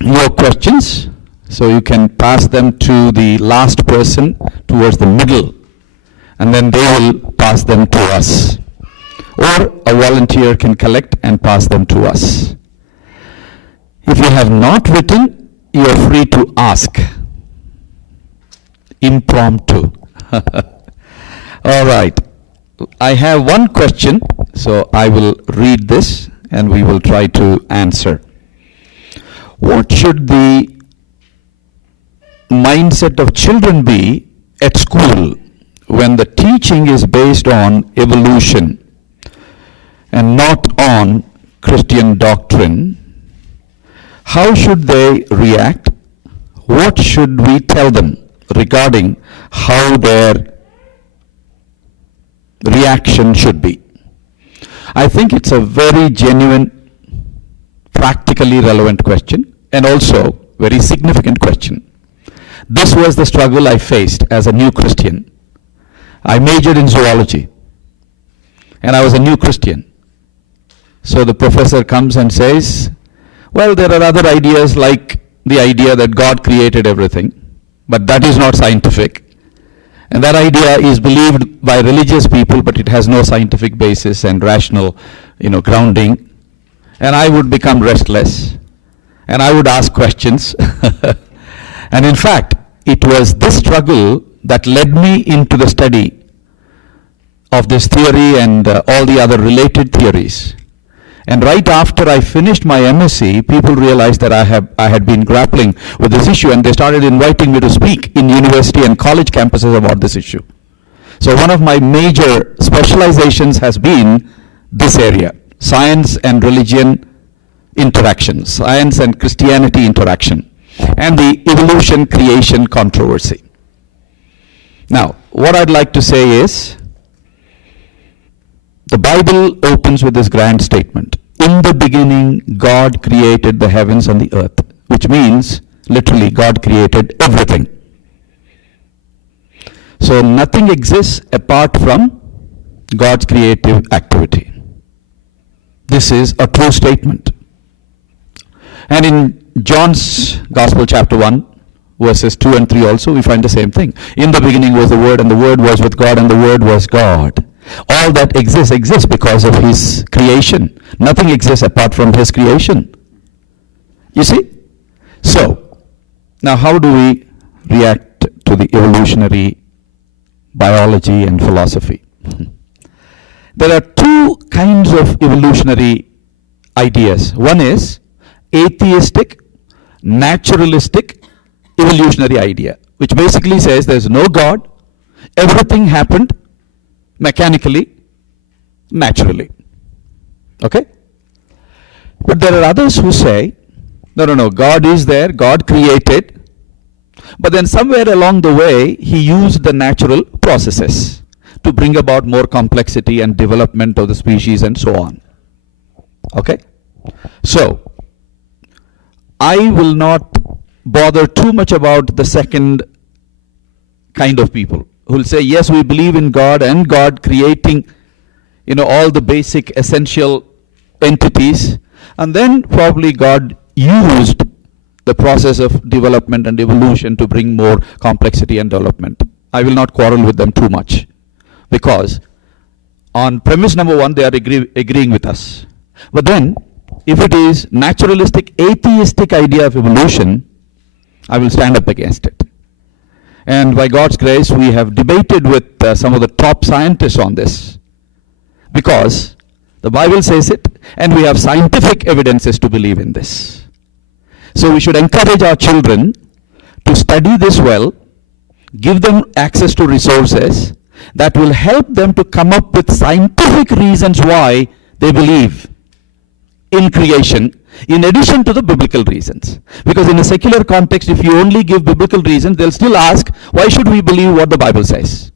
your questions, so you can pass them to the last person towards the middle, and then they will pass them to us. Or a volunteer can collect and pass them to us. If you have not written, you are free to ask. Impromptu. All right. I have one question, so I will read this and we will try to answer. What should the mindset of children be at school when the teaching is based on evolution and not on Christian doctrine? How should they react? What should we tell them regarding how their reaction should be? I think it's a very genuine, practically relevant question, and also very significant question. This was the struggle I faced as a new Christian. I majored in zoology, and I was a new Christian. So the professor comes and says, well, there are other ideas like the idea that God created everything, but that is not scientific. And that idea is believed by religious people, but it has no scientific basis and rational, grounding. And I would become restless, and I would ask questions. And in fact, it was this struggle that led me into the study of this theory and all the other related theories. And right after I finished my MSc, people realized that I had been grappling with this issue, and they started inviting me to speak in university and college campuses about this issue. So one of my major specializations has been this area: science and religion interaction, science and Christianity interaction, and the evolution creation controversy. Now, what I'd like to say is, the Bible opens with this grand statement: in the beginning, God created the heavens and the earth, which means, literally, God created everything. So nothing exists apart from God's creative activity. This is a true statement. And in John's Gospel, chapter 1, verses 2 and 3 also, we find the same thing. In the beginning was the Word, and the Word was with God, and the Word was God. All that exists because of His creation. Nothing exists apart from His creation. You see? So, now how do we react to the evolutionary biology and philosophy? There are two kinds of evolutionary ideas. One is atheistic, naturalistic evolutionary idea, which basically says there's no God, everything happened mechanically, naturally. Okay? But there are others who say, no, God is there, God created, but then somewhere along the way, He used the natural processes to bring about more complexity and development of the species and so on. Okay? So, I will not bother too much about the second kind of people who will say, yes, we believe in God and God creating, all the basic essential entities, and then probably God used the process of development and evolution to bring more complexity and development. I will not quarrel with them too much, because on premise number one, they are agreeing with us. But then, if it is naturalistic, atheistic idea of evolution, I will stand up against it. And by God's grace, we have debated with some of the top scientists on this, because the Bible says it, and we have scientific evidences to believe in this. So we should encourage our children to study this well, give them access to resources that will help them to come up with scientific reasons why they believe in creation, in addition to the biblical reasons. Because in a secular context, if you only give biblical reasons, they'll still ask, why should we believe what the Bible says?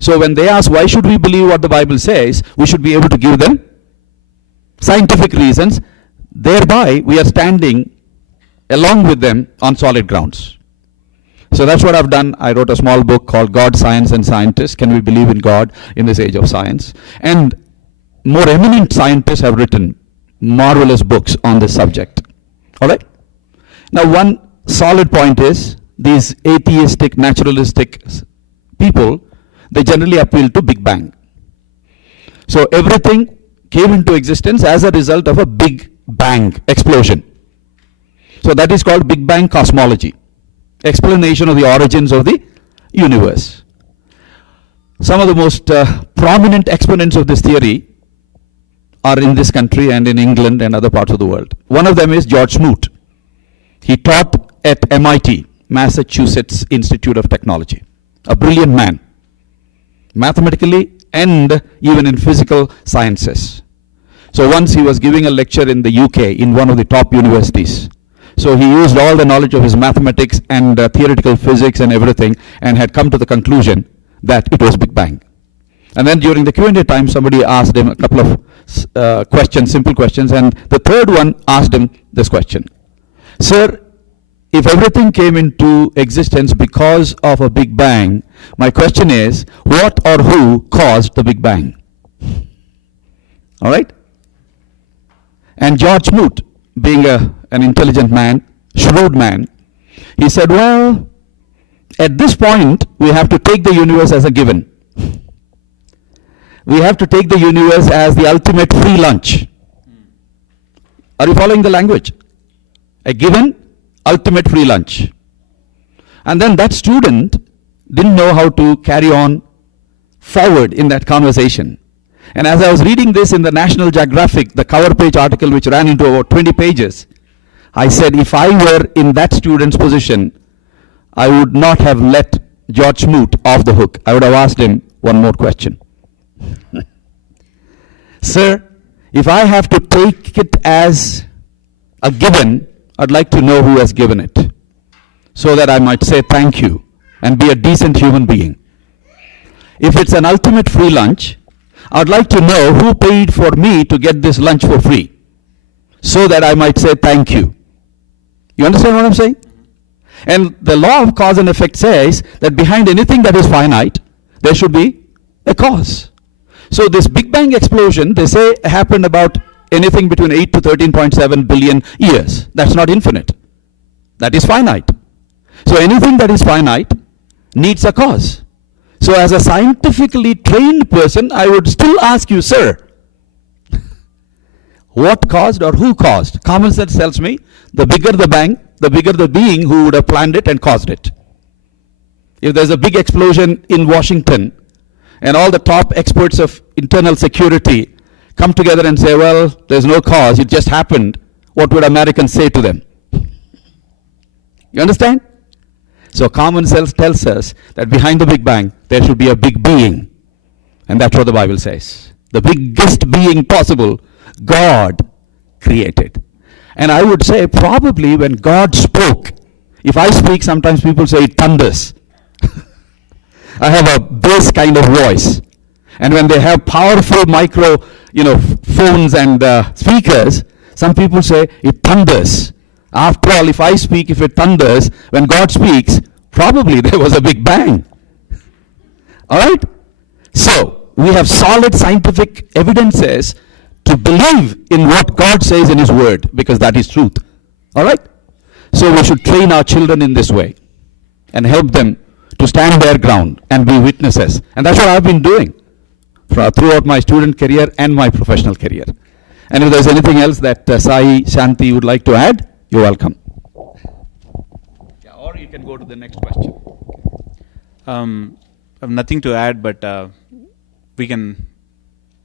So when they ask, why should we believe what the Bible says, we should be able to give them scientific reasons. Thereby, we are standing along with them on solid grounds. So that's what I've done. I wrote a small book called God, Science and Scientists. Can we believe in God in this age of science? And more eminent scientists have written marvelous books on this subject. All right? Now, one solid point is these atheistic, naturalistic people, they generally appeal to Big Bang. So everything came into existence as a result of a Big Bang explosion. So that is called Big Bang cosmology, explanation of the origins of the universe. Some of the most prominent exponents of this theory are in this country and in England and other parts of the world. One of them is George Smoot. He taught at MIT, Massachusetts Institute of Technology. A brilliant man, mathematically and even in physical sciences. So once he was giving a lecture in the UK in one of the top universities. So he used all the knowledge of his mathematics and theoretical physics and everything, and had come to the conclusion that it was Big Bang. And then during the Q&A time, somebody asked him a couple of questions, simple questions, and the third one asked him this question. Sir, if everything came into existence because of a Big Bang, my question is, what or who caused the Big Bang? All right? And George Smoot, being an intelligent man, shrewd man, he said, well, at this point, we have to take the universe as a given. We have to take the universe as the ultimate free lunch. Are you following the language? A given, ultimate free lunch. And then that student didn't know how to carry on forward in that conversation. And as I was reading this in the National Geographic, the cover page article which ran into about 20 pages, I said, if I were in that student's position, I would not have let George Smoot off the hook. I would have asked him one more question. Sir, if I have to take it as a given, I'd like to know who has given it, so that I might say thank you and be a decent human being. If it's an ultimate free lunch, I'd like to know who paid for me to get this lunch for free, so that I might say thank you. You understand what I'm saying? And the law of cause and effect says that behind anything that is finite, there should be a cause. So this Big Bang explosion, they say, happened about anything between 8 to 13.7 billion years. That's not infinite. That is finite. So anything that is finite needs a cause. So as a scientifically trained person, I would still ask you, sir, what caused or who caused? Common sense tells me the bigger the bang, the bigger the being who would have planned it and caused it. If there's a big explosion in Washington and all the top experts of internal security come together and say, well, there's no cause, it just happened, what would Americans say to them? You understand? So common sense tells us that behind the Big Bang, there should be a big being. And that's what the Bible says. The biggest being possible, God created. And I would say probably when God spoke, if I speak, sometimes people say it thunders. I have a bass kind of voice. And when they have powerful micro, phones and speakers, some people say it thunders. After all, if I speak, if it thunders, when God speaks, probably there was a Big Bang. All right? So, we have solid scientific evidences to believe in what God says in His Word, because that is truth. All right? So, we should train our children in this way and help them to stand their ground and be witnesses. And that's what I've been doing throughout my student career and my professional career. And if there's anything else that Sai, Shanti would like to add, you're welcome. Yeah, or you can go to the next question. I have nothing to add, but we can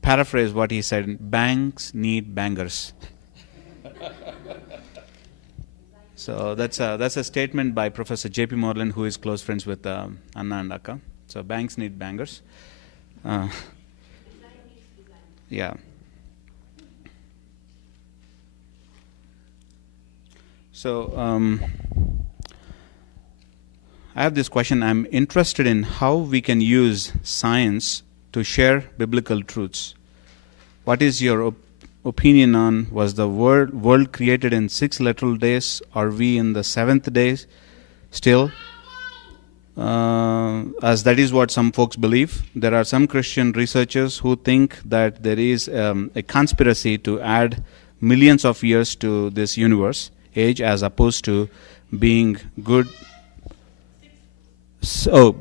paraphrase what he said. Banks need bangers. So that's a statement by Professor J.P. Moreland, who is close friends with Anna and Akka. So banks need bangers. Yeah. So I have this question. I'm interested in how we can use science to share biblical truths. What is your opinion on, was the world created in 6 literal days? Are we in the 7th day still? As that is what some folks believe. There are some Christian researchers who think that there is a conspiracy to add millions of years to this universe. age as opposed to being good. So,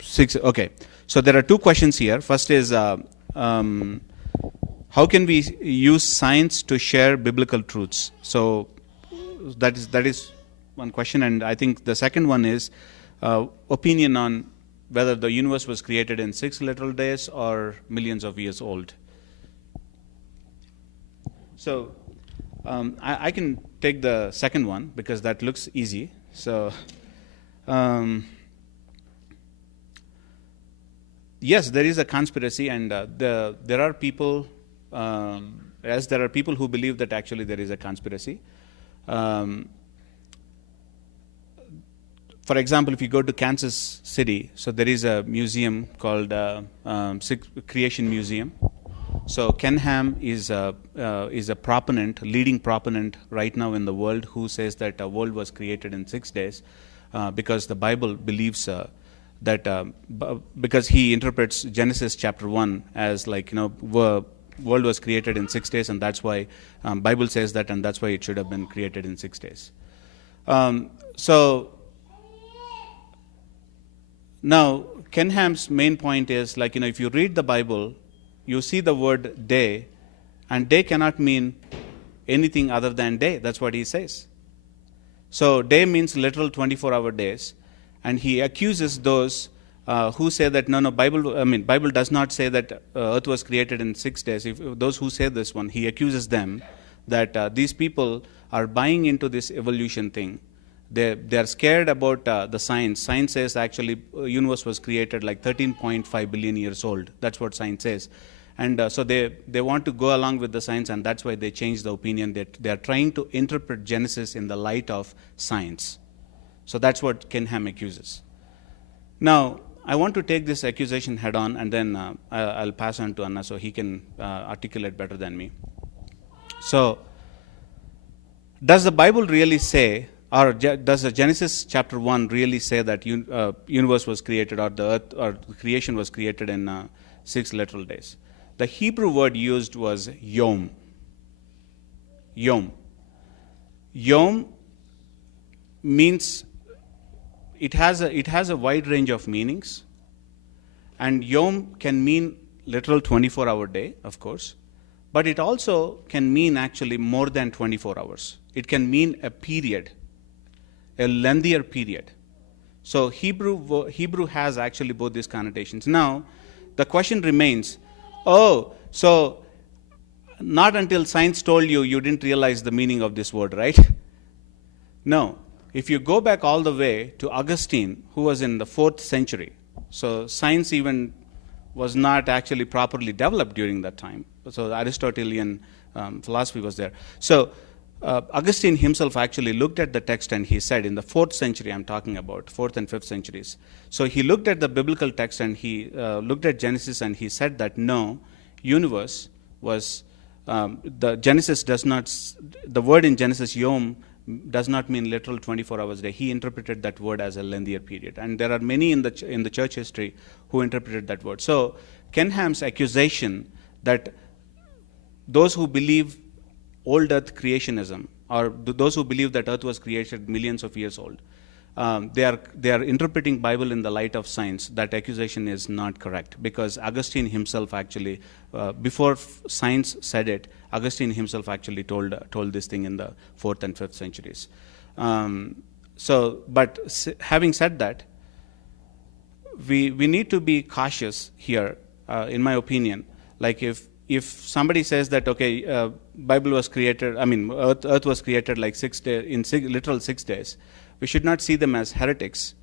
6, okay. So there are two questions here. First is, how can we use science to share biblical truths? So that is one question, and I think the second one is opinion on whether the universe was created in 6 literal days or millions of years old. So I can take the second one because that looks easy. So yes, there is a conspiracy, and there are people, as there are people who believe that actually there is a conspiracy. For example, if you go to Kansas City, so there is a museum called Creation Museum. So Ken Ham is a proponent, leading proponent right now in the world, who says that the world was created in 6 days, because the Bible believes that because he interprets Genesis chapter 1 as like, world was created in 6 days, and that's why Bible says that, and that's why it should have been created in 6 days. So now Ken Ham's main point is like, if you read the Bible, you see the word day, and day cannot mean anything other than day. That's what he says. So day means literal 24-hour days, and he accuses those who say that Bible does not say that earth was created in 6 days. If those who say this one, he accuses them that these people are buying into this evolution thing. They are scared about the science. Science says actually universe was created like 13.5 billion years old. That's what science says. And so they want to go along with the science, and that's why they change the opinion. They are trying to interpret Genesis in the light of science. So that's what Ken Ham accuses. Now, I want to take this accusation head on, and then I'll pass on to Anna so he can articulate better than me. So, does the Bible really say, or does the Genesis chapter 1 really say that universe was created, or the earth or creation was created in 6 literal days? The Hebrew word used was yom. Yom. Yom means it has a wide range of meanings, and yom can mean literal 24-hour day, of course, but it also can mean actually more than 24 hours. It can mean a period, a lengthier period. So Hebrew has actually both these connotations. Now, the question remains, so not until science told you didn't realize the meaning of this word, right? No. If you go back all the way to Augustine, who was in the 4th century, so science even was not actually properly developed during that time. So the Aristotelian philosophy was there. So Augustine himself actually looked at the text, and he said, in the 4th century I'm talking about, 4th and 5th centuries. So he looked at the biblical text, and he looked at Genesis, and he said that no, universe was, the word in Genesis, yom, does not mean literal 24 hours a day. He interpreted that word as a lengthier period. And there are many in the church history who interpreted that word. So Ken Ham's accusation that those who believe old earth creationism, or those who believe that earth was created millions of years old, they are interpreting Bible in the light of science. That accusation is not correct, because Augustine himself actually, before science said it, Augustine himself actually told this thing in the 4th and 5th centuries. But having said that, we need to be cautious here, in my opinion. Like if somebody says that, okay, Bible was created, earth was created like 6 days, in literal 6 days, we should not see them as heretics.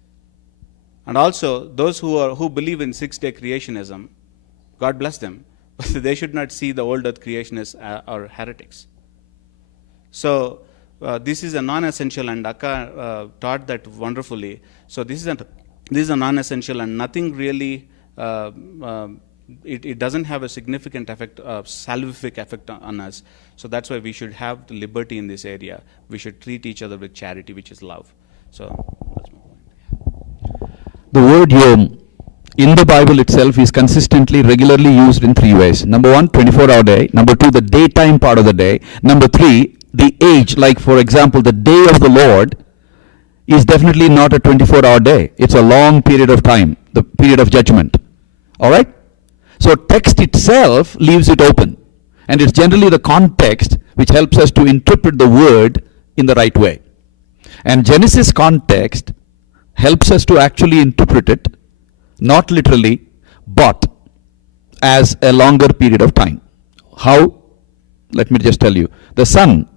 And also, those who believe in 6-day creationism, God bless them, but they should not see the old earth creationists or heretics. So this is a non-essential, and Akka taught that wonderfully. So this is a non-essential, and nothing really, it doesn't have a significant effect, salvific effect on us. So that's why we should have the liberty in this area. We should treat each other with charity, which is love. So that's my point. The word yom in the Bible itself is consistently, regularly used in 3 ways. Number 1, 24-hour day. Number 2, the daytime part of the day. Number 3, the age, like for example, the day of the Lord is definitely not a 24-hour day. It's a long period of time, the period of judgment. All right? So text itself leaves it open. And it's generally the context which helps us to interpret the word in the right way. And Genesis context helps us to actually interpret it, not literally, but as a longer period of time. How? Let me just tell you. The sun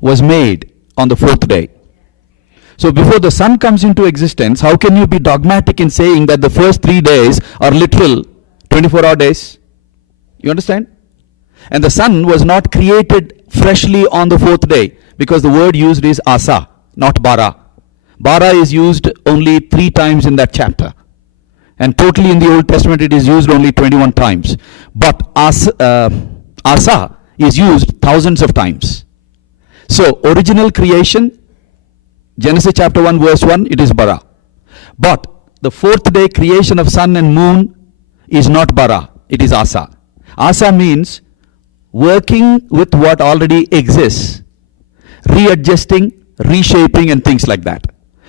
was made on the fourth day. So before the sun comes into existence, how can you be dogmatic in saying that the first 3 days are literal 24-hour days? You understand? And the sun was not created freshly on the fourth day, because the word used is asa, not bara. Bara is used only 3 times in that chapter. And totally in the Old Testament it is used only 21 times. But asa is used thousands of times. So original creation, Genesis chapter 1 verse 1, it is bara. But the fourth day creation of sun and moon is not bara, it is asa. Asa means working with what already exists, readjusting, reshaping and things like that.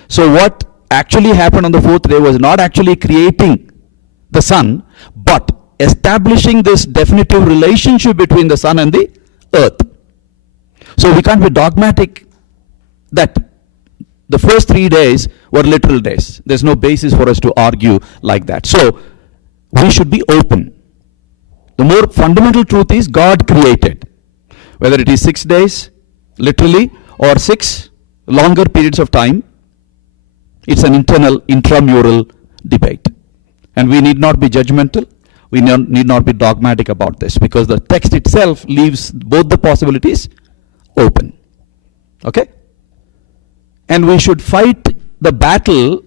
So what actually happened on the fourth day was not actually creating the sun, but establishing this definitive relationship between the sun and the earth. So we can't be dogmatic that the first 3 days were literal days. There's no basis for us to argue like that. So we should be open. The more fundamental truth is God created. Whether it is 6 days, literally, or 6 longer periods of time, it's an internal, intramural debate. And we need not be judgmental. We need not be dogmatic about this, because the text itself leaves both the possibilities open. Okay? And we should fight the battle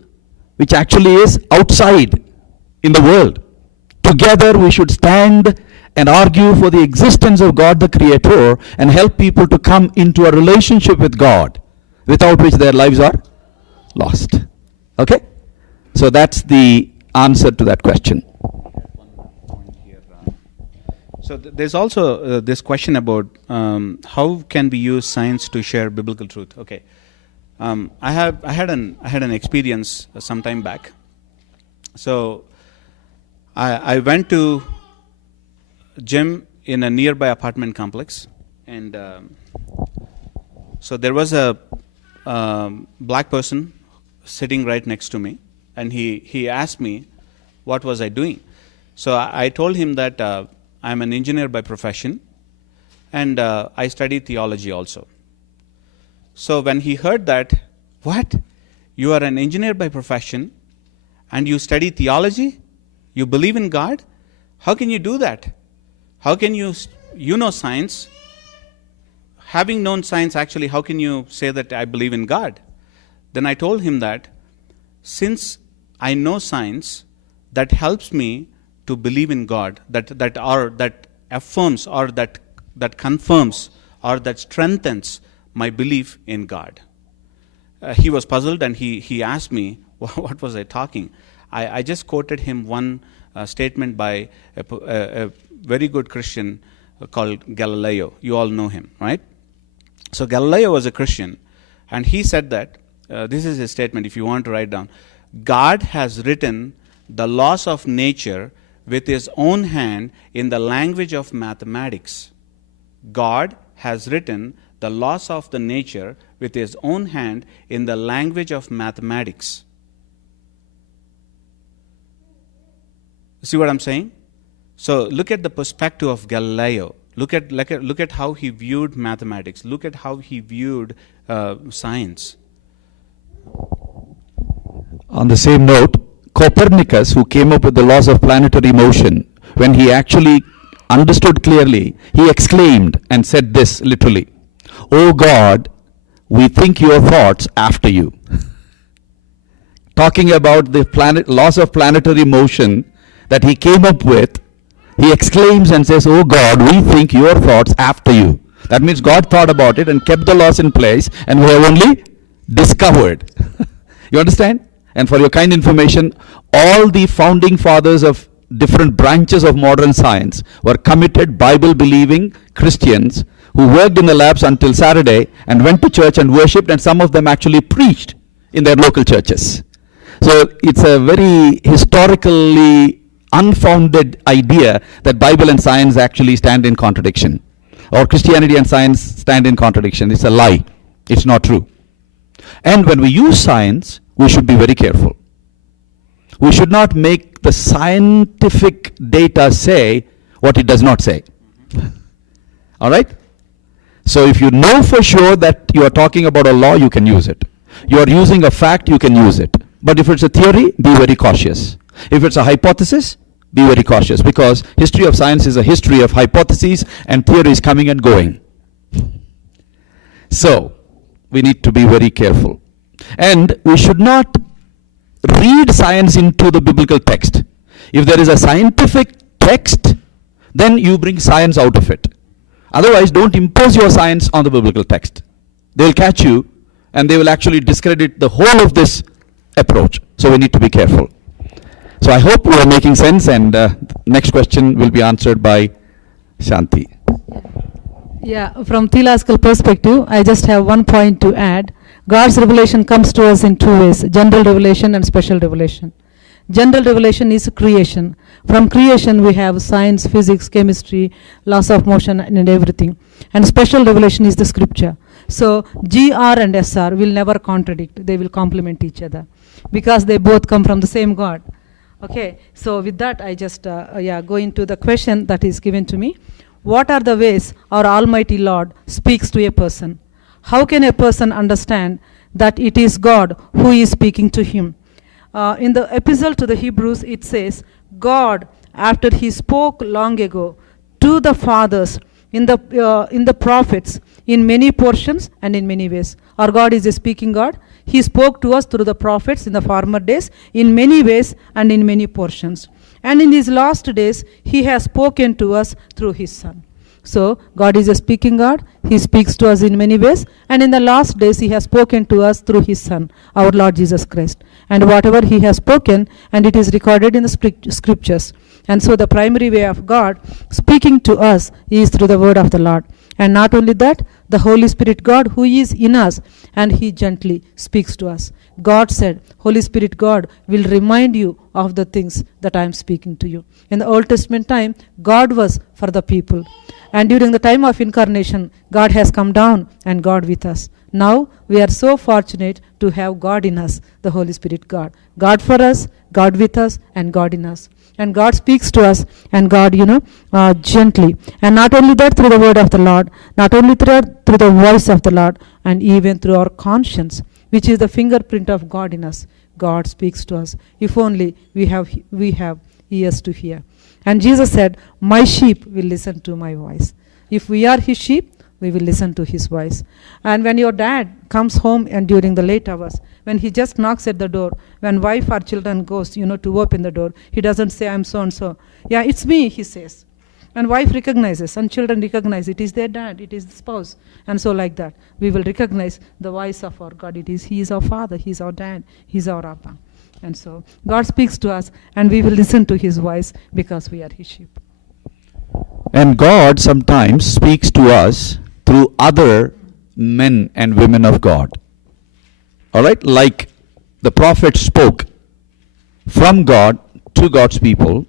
which actually is outside in the world. Together we should stand and argue for the existence of God the Creator and help people to come into a relationship with God, without which their lives are lost. Okay? So that's the answer to that question. So there's also this question about how can we use science to share biblical truth. Okay, I had an experience some time back. So I went to gym in a nearby apartment complex, and so there was a black person sitting right next to me, and he asked me what was I doing. So I told him that I'm an engineer by profession, and I study theology also. So when he heard that, what? You are an engineer by profession, and you study theology? You believe in God? How can you do that? How can you know science? Having known science, actually, how can you say that I believe in God? Then I told him that since I know science, that helps me to believe in God, that affirms or that confirms or that strengthens my belief in God. He was puzzled, and he asked me, what was I talking? I just quoted him one statement by a very good Christian called Galileo. You all know him, right? So Galileo was a Christian, and he said that, this is his statement if you want to write down, God has written the laws of nature with his own hand in the language of mathematics. God has written the laws of the nature with his own hand in the language of mathematics. See what I'm saying? So look at the perspective of Galileo. Look at how he viewed mathematics. Look at how he viewed science. On the same note, Copernicus, who came up with the laws of planetary motion, when he actually understood clearly, he exclaimed and said this literally, "O God, we think your thoughts after you." Talking about the laws of planetary motion that he came up with, he exclaims and says, "Oh God, we think your thoughts after you." That means God thought about it and kept the laws in place, and we have only discovered. You understand? And for your kind information, all the founding fathers of different branches of modern science were committed Bible-believing Christians who worked in the labs until Saturday and went to church and worshipped, and some of them actually preached in their local churches. So it's a very historically unfounded idea that Bible and science actually stand in contradiction, or Christianity and science stand in contradiction. It's a lie. It's not true. And when we use science, we should be very careful. We should not make the scientific data say what it does not say. All right? So if you know for sure that you are talking about a law, you can use it. You are using a fact, you can use it. But if it's a theory, be very cautious. If it's a hypothesis, be very cautious, because history of science is a history of hypotheses and theories coming and going. So we need to be very careful. And we should not read science into the biblical text. If there is a scientific text, then you bring science out of it. Otherwise, don't impose your science on the biblical text. They will catch you, and they will actually discredit the whole of this approach. So we need to be careful. So I hope we are making sense, and next question will be answered by Shanti. Yeah, from theological perspective, I just have one point to add. God's revelation comes to us in two ways: general revelation and special revelation. General revelation is creation. From creation we have science, physics, chemistry, laws of motion and everything. And special revelation is the scripture. So GR and SR will never contradict. They will complement each other because they both come from the same God. Okay, so with that I just go into the question that is given to me. What are the ways our Almighty Lord speaks to a person? How can a person understand that it is God who is speaking to him? In the epistle to the Hebrews, it says, God, after he spoke long ago to the fathers in the prophets in many portions and in many ways. Our God is a speaking God. He spoke to us through the prophets in the former days in many ways and in many portions. And in these last days, he has spoken to us through his Son. So God is a speaking God. He speaks to us in many ways, and in the last days he has spoken to us through his Son, our Lord Jesus Christ. And whatever he has spoken, and it is recorded in the scriptures. And so the primary way of God speaking to us is through the word of the Lord. And not only that, the Holy Spirit God who is in us, and he gently speaks to us. God said, Holy Spirit God will remind you of the things that I am speaking to you. In the Old Testament time, God was for the people. And during the time of incarnation, God has come down and God with us. Now we are so fortunate to have God in us, the Holy Spirit God. God for us, God with us, and God in us. And God speaks to us, and God, gently. And not only that, through the word of the Lord, not only through the voice of the Lord, and even through our conscience, which is the fingerprint of God in us. God speaks to us. If only we have ears to hear. And Jesus said, my sheep will listen to my voice. If we are his sheep, we will listen to his voice. And when your dad comes home and during the late hours, when he just knocks at the door, when wife or children goes, to open the door, he doesn't say, I'm so and so. Yeah, it's me, he says. And wife recognizes, and children recognize it is their dad, it is the spouse. And so like that, we will recognize the voice of our God. He is our father, he is our dad, he is our Abba. And so God speaks to us, and we will listen to his voice because we are his sheep. And God sometimes speaks to us through other men and women of God. All right? Like the prophet spoke from God to God's people.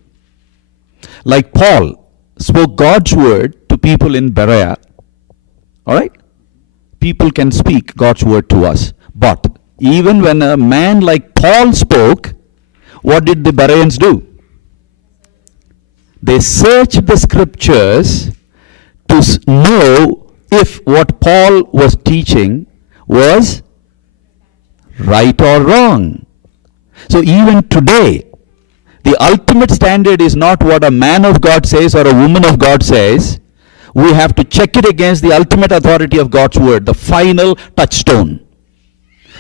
Like Paul spoke God's word to people in Berea. All right? People can speak God's word to us. But even when a man like Paul spoke, what did the Bereans do? They searched the scriptures to know if what Paul was teaching was right or wrong. So even today, the ultimate standard is not what a man of God says or a woman of God says. We have to check it against the ultimate authority of God's word, the final touchstone.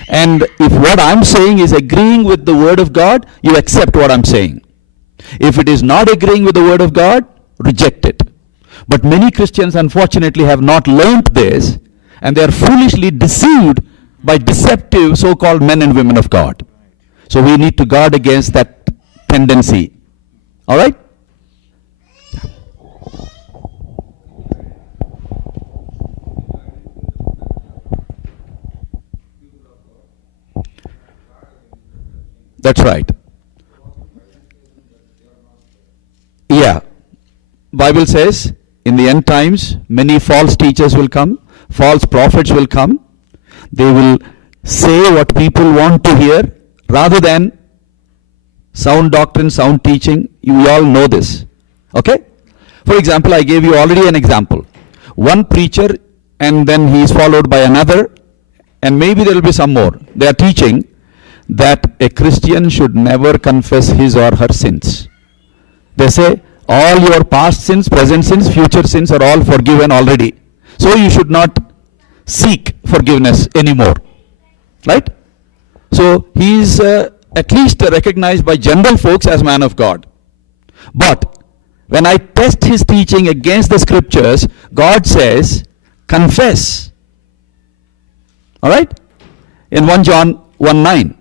And if what I'm saying is agreeing with the word of God, you accept what I'm saying. If it is not agreeing with the word of God, reject it. But many Christians unfortunately have not learnt this, and they are foolishly deceived by deceptive so-called men and women of God. So we need to guard against that tendency. All right? That's right. Yeah. Bible says in the end times many false teachers will come, false prophets will come. They will say what people want to hear rather than sound doctrine, sound teaching. You all know this. Okay? For example, I gave you already an example. One preacher and then he is followed by another, and maybe there will be some more. They are teaching that a Christian should never confess his or her sins. They say all your past sins, present sins, future sins are all forgiven already. So you should not seek forgiveness anymore. Right? So he is at least recognized by general folks as man of God. But when I test his teaching against the scriptures, God says, confess. All right? In 1 John 1:9.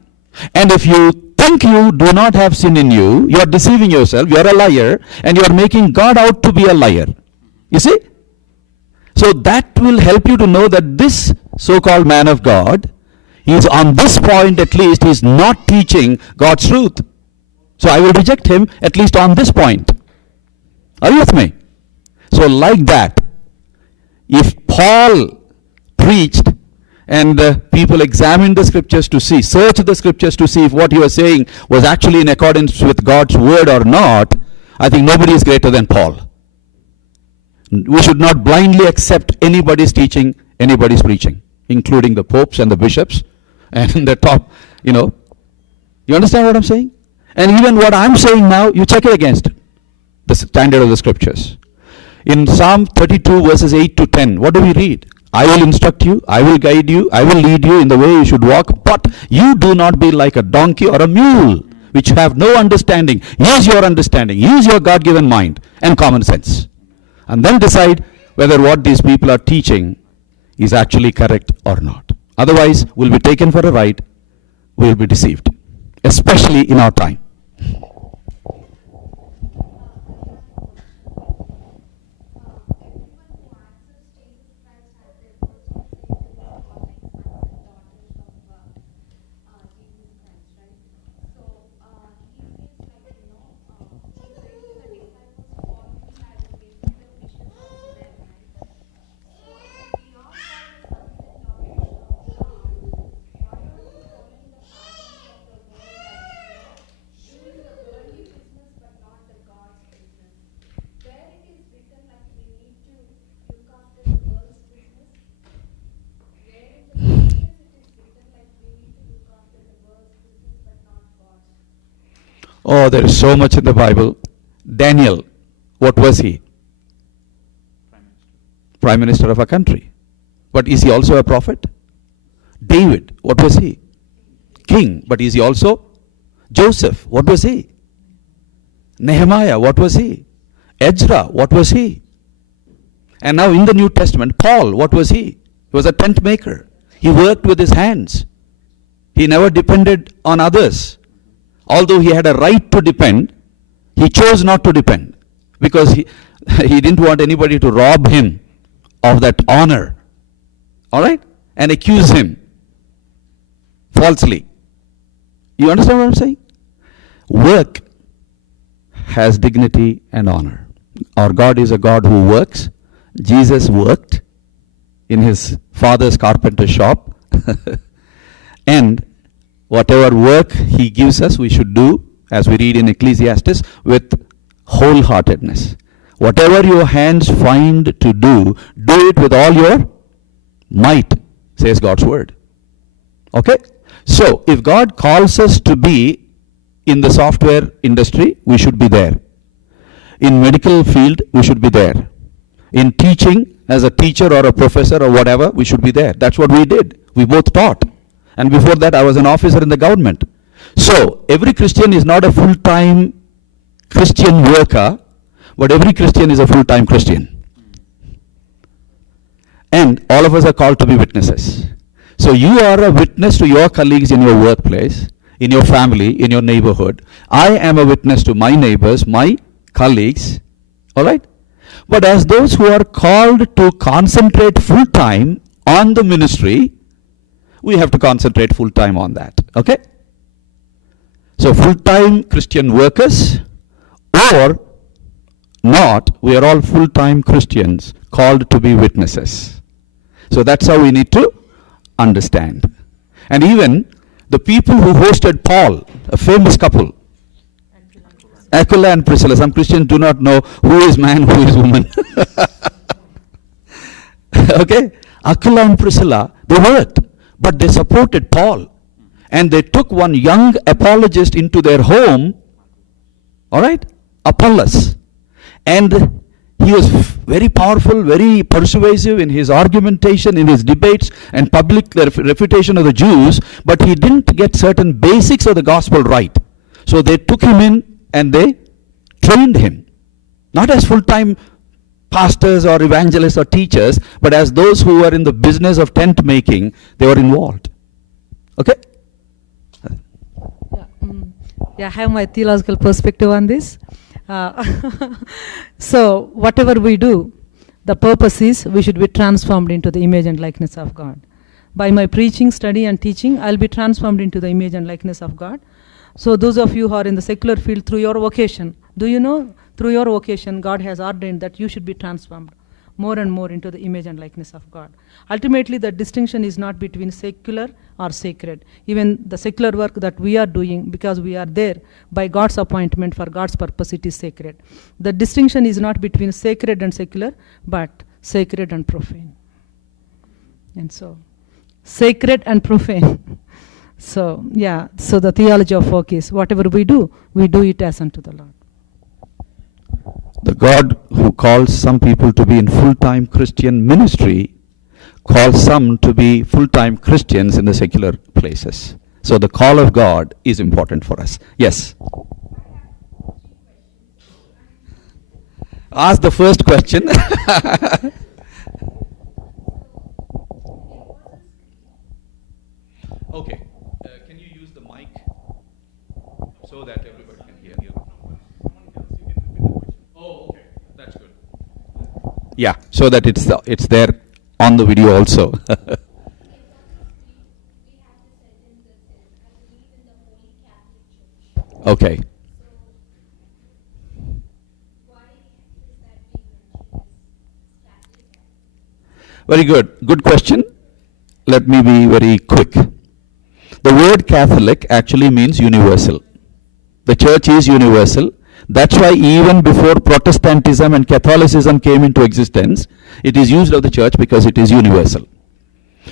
And if you think you do not have sin in you, you are deceiving yourself, you are a liar, and you are making God out to be a liar. You see? So that will help you to know that this so-called man of God is on this point at least, he is not teaching God's truth. So I will reject him at least on this point. Are you with me? So like that, if Paul preached and people examined the scriptures to see, searched the scriptures to see if what he was saying was actually in accordance with God's word or not, I think nobody is greater than Paul. We should not blindly accept anybody's teaching, anybody's preaching, including the popes and the bishops and the top, you understand what I'm saying? And even what I'm saying now, you check it against the standard of the scriptures. In Psalm 32 verses 8 to 10, what do we read? I will instruct you, I will guide you, I will lead you in the way you should walk, but you do not be like a donkey or a mule, which have no understanding. Use your understanding, use your God-given mind and common sense, and then decide whether what these people are teaching is actually correct or not. Otherwise, we'll be taken for a ride, we'll be deceived, especially in our time. Oh, there is so much in the Bible. Daniel, what was he? Prime Minister of a country. But is he also a prophet? David, what was he? King. But is he also? Joseph, what was he? Nehemiah, what was he? Ezra, what was he? And now in the New Testament, Paul, what was he? He was a tent maker. He worked with his hands. He never depended on others. Although he had a right to depend, he chose not to depend because he didn't want anybody to rob him of that honor, all right, and accuse him falsely. You understand what I'm saying? Work has dignity and honor. Our God is a God who works. Jesus worked in his father's carpenter shop and whatever work he gives us, we should do, as we read in Ecclesiastes, with wholeheartedness. Whatever your hands find to do, do it with all your might, says God's word. Okay? So, if God calls us to be in the software industry, we should be there. In medical field, we should be there. In teaching, as a teacher or a professor or whatever, we should be there. That's what we did. We both taught. And before that, I was an officer in the government. So, every Christian is not a full-time Christian worker, but every Christian is a full-time Christian. And all of us are called to be witnesses. So, you are a witness to your colleagues in your workplace, in your family, in your neighborhood. I am a witness to my neighbors, my colleagues. All right? But as those who are called to concentrate full-time on the ministry, we have to concentrate full time on that. Okay? So full-time Christian workers or not, we are all full-time Christians called to be witnesses. So that's how we need to understand. And even the people who hosted Paul, a famous couple, Aquila and Priscilla. Some Christians do not know who is man, who is woman. Okay? Aquila and Priscilla, they worked, but they supported Paul. And they took one young apologist into their home, all right? Apollos. And he was very powerful, very persuasive in his argumentation, in his debates and public refutation of the Jews, but he didn't get certain basics of the gospel right. So they took him in and they trained him, not as full-time pastors or evangelists or teachers, but as those who were in the business of tent making, they were involved. Okay? Yeah, I have my theological perspective on this. So whatever we do, the purpose is we should be transformed into the image and likeness of God. By my preaching, study and teaching, I'll be transformed into the image and likeness of God. So those of you who are in the secular field, through your vocation, do you know, through your vocation, God has ordained that you should be transformed more and more into the image and likeness of God. Ultimately, the distinction is not between secular or sacred. Even the secular work that we are doing, because we are there by God's appointment for God's purpose, it is sacred. The distinction is not between sacred and secular, but sacred and profane. And so, sacred and profane. So, yeah, so the theology of work is whatever we do it as unto the Lord. The God who calls some people to be in full-time Christian ministry calls some to be full-time Christians in the secular places. So the call of God is important for us. Yes? Ask the first question. Okay. Can you use the mic so that everybody can hear you? Oh, okay. That's good. Yeah, so that it's there on the video also. Okay. Very good. Good question. Let me be very quick. The word Catholic actually means universal. The church is universal. That's why even before Protestantism and Catholicism came into existence, it is used of the church because it is universal.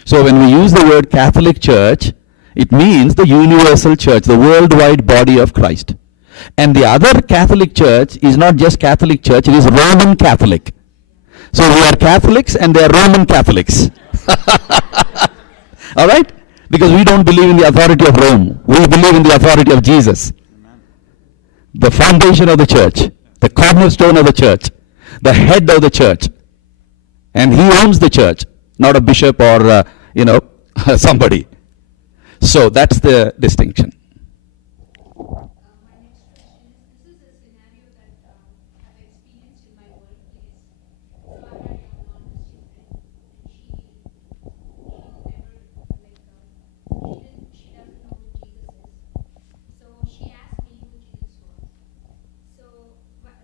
So when we use the word Catholic Church, it means the universal church, the worldwide body of Christ. And the other Catholic Church is not just Catholic Church, it is Roman Catholic. So we are Catholics and they are Roman Catholics. All right? Because we don't believe in the authority of Rome. We believe in the authority of Jesus. The foundation of the church, the cornerstone of the church, the head of the church. And he owns the church, not a bishop or, somebody. So that's the distinction. My next question is, this is a scenario that I've experienced in my workplace. So I had a non-Christian friend, and she never, she doesn't know who Jesus is. So she asked me who Jesus was. So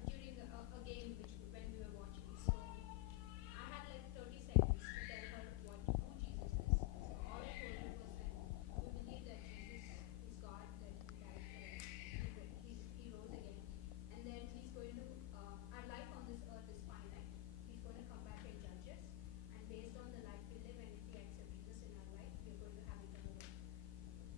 during a game when we were watching, so I had like 30 seconds to tell her who Jesus is. So all I told her was that we believe that Jesus is God, that he died for us, he rose again, and then he's going to, our life on this earth is finite. He's going to come back and judge us, and based on the life we live, and if we accept Jesus in our life, we're going to have eternal life.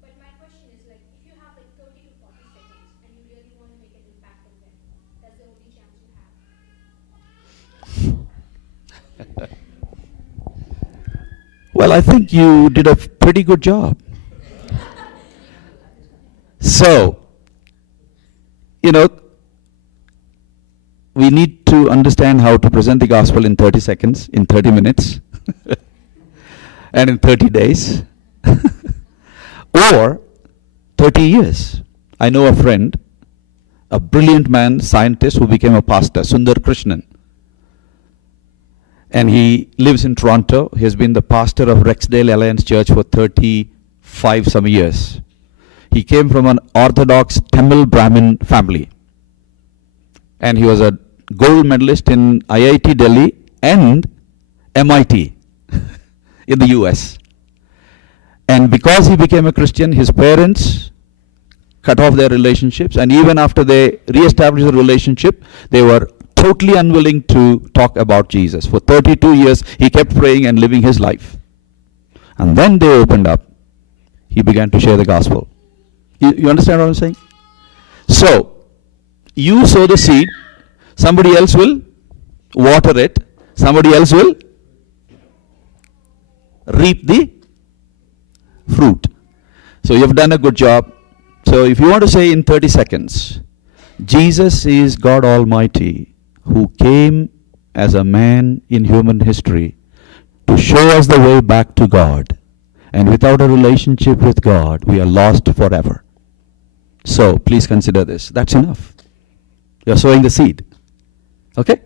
But my question is, like, if you have like 30 to 40 seconds and you really want to make an impact on them, that's the only chance you have. Well, I think you did a pretty good job. So, we need to understand how to present the gospel in 30 seconds, in 30 minutes, and in 30 days, or 30 years. I know a friend, a brilliant man, scientist who became a pastor, Sundar Krishnan. And he lives in Toronto. He has been the pastor of Rexdale Alliance Church for 35 some years. He came from an Orthodox Tamil Brahmin family. And he was a gold medalist in IIT Delhi and MIT in the US. And because he became a Christian, his parents cut off their relationships, and even after they re-established the relationship, they were totally unwilling to talk about Jesus. For 32 years, he kept praying and living his life. And then they opened up. He began to share the gospel. You understand what I'm saying? So, you sow the seed, somebody else will water it, somebody else will reap the fruit. So you've done a good job. So if you want to say in 30 seconds, Jesus is God Almighty who came as a man in human history to show us the way back to God. And without a relationship with God, we are lost forever. So please consider this. That's enough. You're sowing the seed. Okay?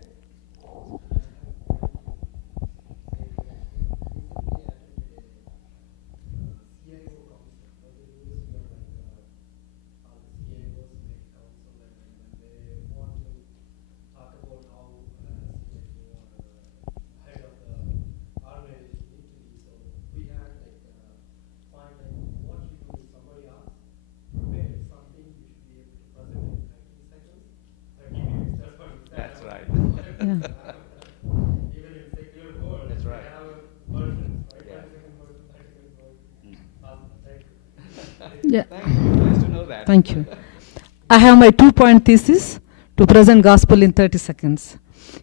That's right. Yeah. That's right. Yeah. Nice to know that. Thank you. I have my 2-point thesis to present gospel in 30 seconds.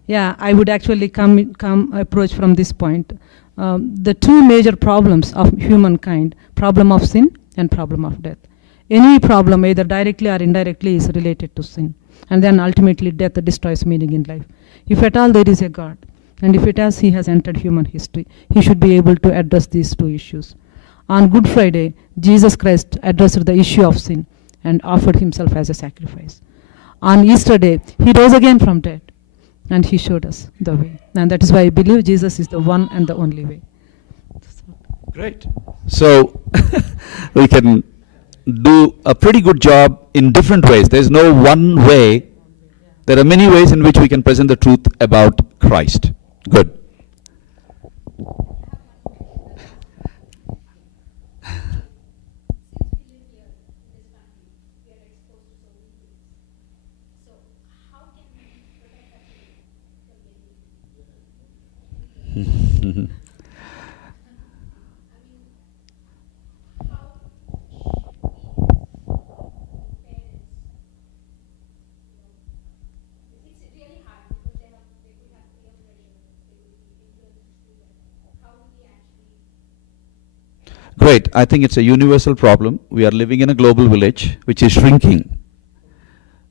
Yeah, I would actually come approach from this point. The two major problems of humankind, problem of sin and problem of death. Any problem, either directly or indirectly, is related to sin. And then ultimately death destroys meaning in life. If at all there is a God, and if it has, he has entered human history, he should be able to address these two issues. On Good Friday, Jesus Christ addressed the issue of sin and offered himself as a sacrifice. On Easter Day, he rose again from dead, and he showed us the way. And that is why I believe Jesus is the one and the only way. Great. So we can do a pretty good job in different ways. There's no one way. There are many ways in which we can present the truth about Christ. Good. Great. I think it's a universal problem. We are living in a global village which is shrinking.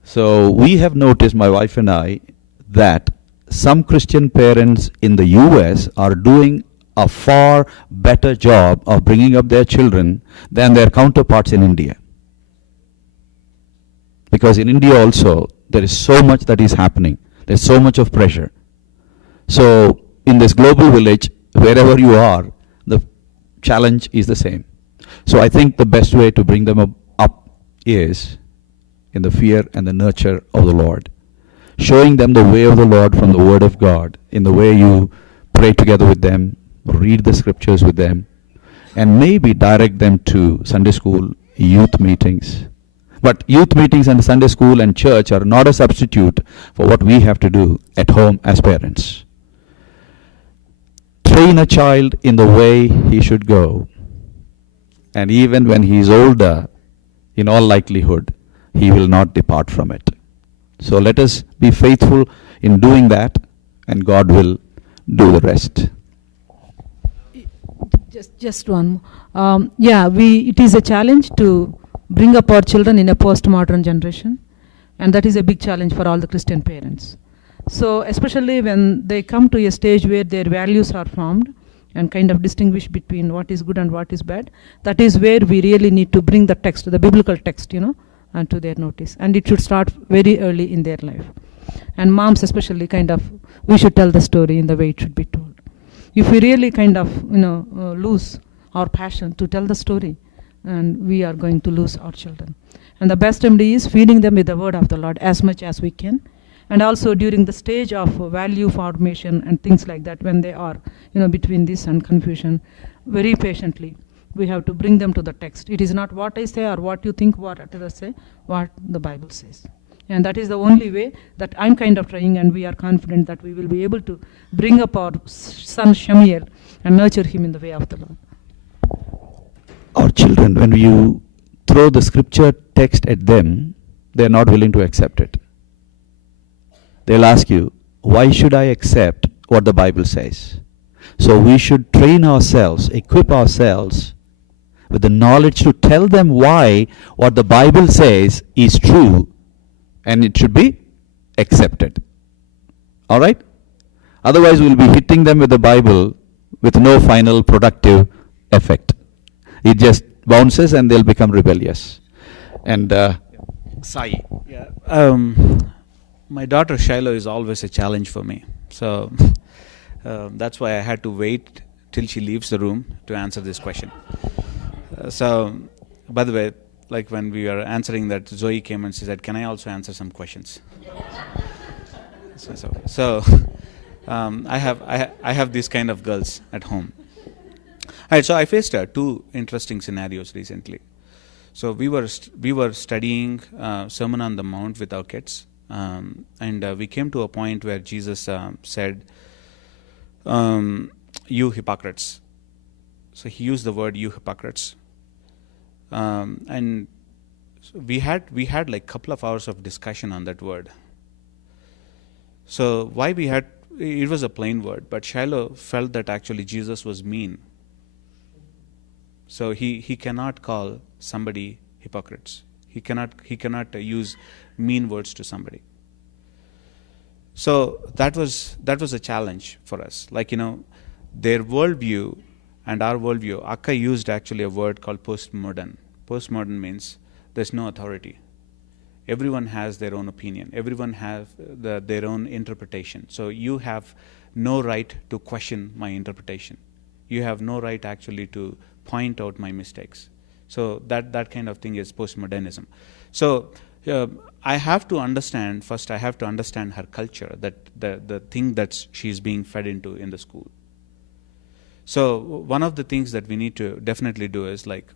So we have noticed, my wife and I, that some Christian parents in the US are doing a far better job of bringing up their children than their counterparts in India. Because in India also, there is so much that is happening. There's so much of pressure. So in this global village, wherever you are, the challenge is the same. So I think the best way to bring them up is in the fear and the nurture of the Lord. Showing them the way of the Lord from the Word of God, in the way you pray together with them, read the scriptures with them, and maybe direct them to Sunday school, youth meetings. But youth meetings and Sunday school and church are not a substitute for what we have to do at home as parents. Train a child in the way he should go, and even when he is older, in all likelihood, he will not depart from it. So let us be faithful in doing that, and God will do the rest. Just one. It is a challenge to bring up our children in a postmodern generation, and that is a big challenge for all the Christian parents. So especially when they come to a stage where their values are formed and kind of distinguish between what is good and what is bad, that is where we really need to bring the text, the biblical text, and to their notice. And it should start very early in their life. And moms especially we should tell the story in the way it should be told. If we really lose our passion to tell the story, and we are going to lose our children. And the best remedy is feeding them with the word of the Lord as much as we can. And also during the stage of value formation and things like that, when they are, between this and confusion, very patiently, we have to bring them to the text. It is not what I say or what you think, what others say, what the Bible says. And that is the only way that I'm kind of trying, and we are confident that we will be able to bring up our son Shemiel and nurture him in the way of the Lord. Our children, when you throw the scripture text at them, they are not willing to accept it. They'll ask you, why should I accept what the Bible says? So we should train ourselves, equip ourselves with the knowledge to tell them why what the Bible says is true and it should be accepted. All right? Otherwise, we'll be hitting them with the Bible with no final productive effect. It just bounces and they'll become rebellious. And Sai. Yeah. My daughter Shiloh is always a challenge for me. So that's why I had to wait till she leaves the room to answer this question. By the way, like when we were answering that, Zoe came and she said, "Can I also answer some questions?" I have these kind of girls at home. All right, so I faced two interesting scenarios recently. So we were studying Sermon on the Mount with our kids, and we came to a point where Jesus said, "You hypocrites." So he used the word "you hypocrites," and so we had like couple of hours of discussion on that word. So why we had it was a plain word, but Shiloh felt that actually Jesus was mean. So he cannot call somebody hypocrites. He cannot use mean words to somebody. So that was a challenge for us. Like, their worldview and our worldview. Akka used actually a word called postmodern. Postmodern means there's no authority. Everyone has their own opinion. Everyone has their own interpretation. So you have no right to question my interpretation. You have no right actually to point out my mistakes. So that kind of thing is postmodernism. So I have to understand her culture, that the thing that she's being fed into in the school. So one of the things that we need to definitely do is like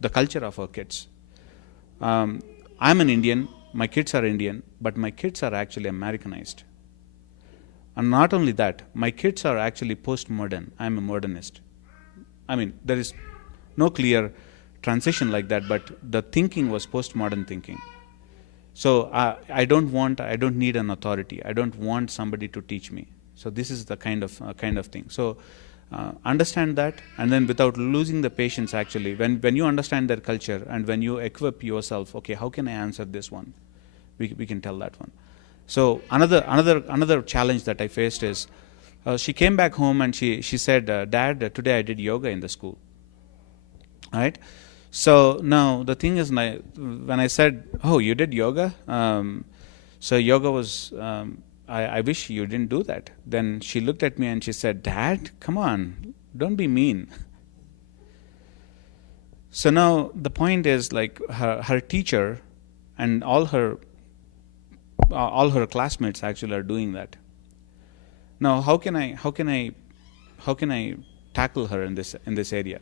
the culture of our kids. I'm an Indian, my kids are Indian, but my kids are actually Americanized. And not only that, my kids are actually postmodern. I'm a modernist. I mean, there is no clear transition like that, but the thinking was postmodern thinking. So I don't need an authority. I don't want somebody to teach me. So this is the kind of thing. So understand that, and then without losing the patience, actually, when you understand their culture and when you equip yourself, okay, how can I answer this one? We can tell that one. So another challenge that I faced is she came back home and she said, "Dad, today I did yoga in the school." Right? So now the thing is, when I said, "Oh, you did yoga?" So yoga was, I wish you didn't do that. Then she looked at me and she said, "Dad, come on, don't be mean." So now the point is, like, her teacher and all her classmates actually are doing that. Now, how can I tackle her in this area?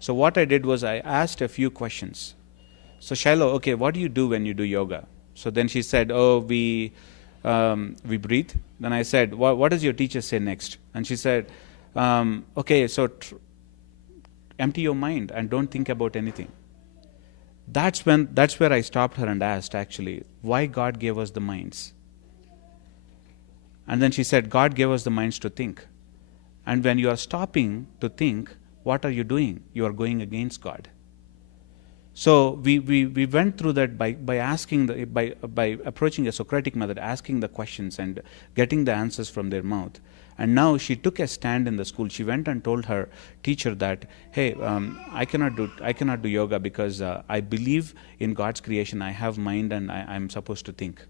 So what I did was I asked a few questions. So Shiloh, okay, what do you do when you do yoga? So then she said, "Oh, we breathe." Then I said, "What does your teacher say next?" And she said, "Okay, so empty your mind and don't think about anything." That's where I stopped her and asked, actually, why God gave us the minds. And then she said, God gave us the minds to think. And when you are stopping to think, what are you doing? You are going against God. So we went through that by asking by approaching a Socratic method, asking the questions and getting the answers from their mouth. And now she took a stand in the school. She went and told her teacher that, "Hey, I cannot do yoga because I believe in God's creation. I have mind and I'm supposed to think."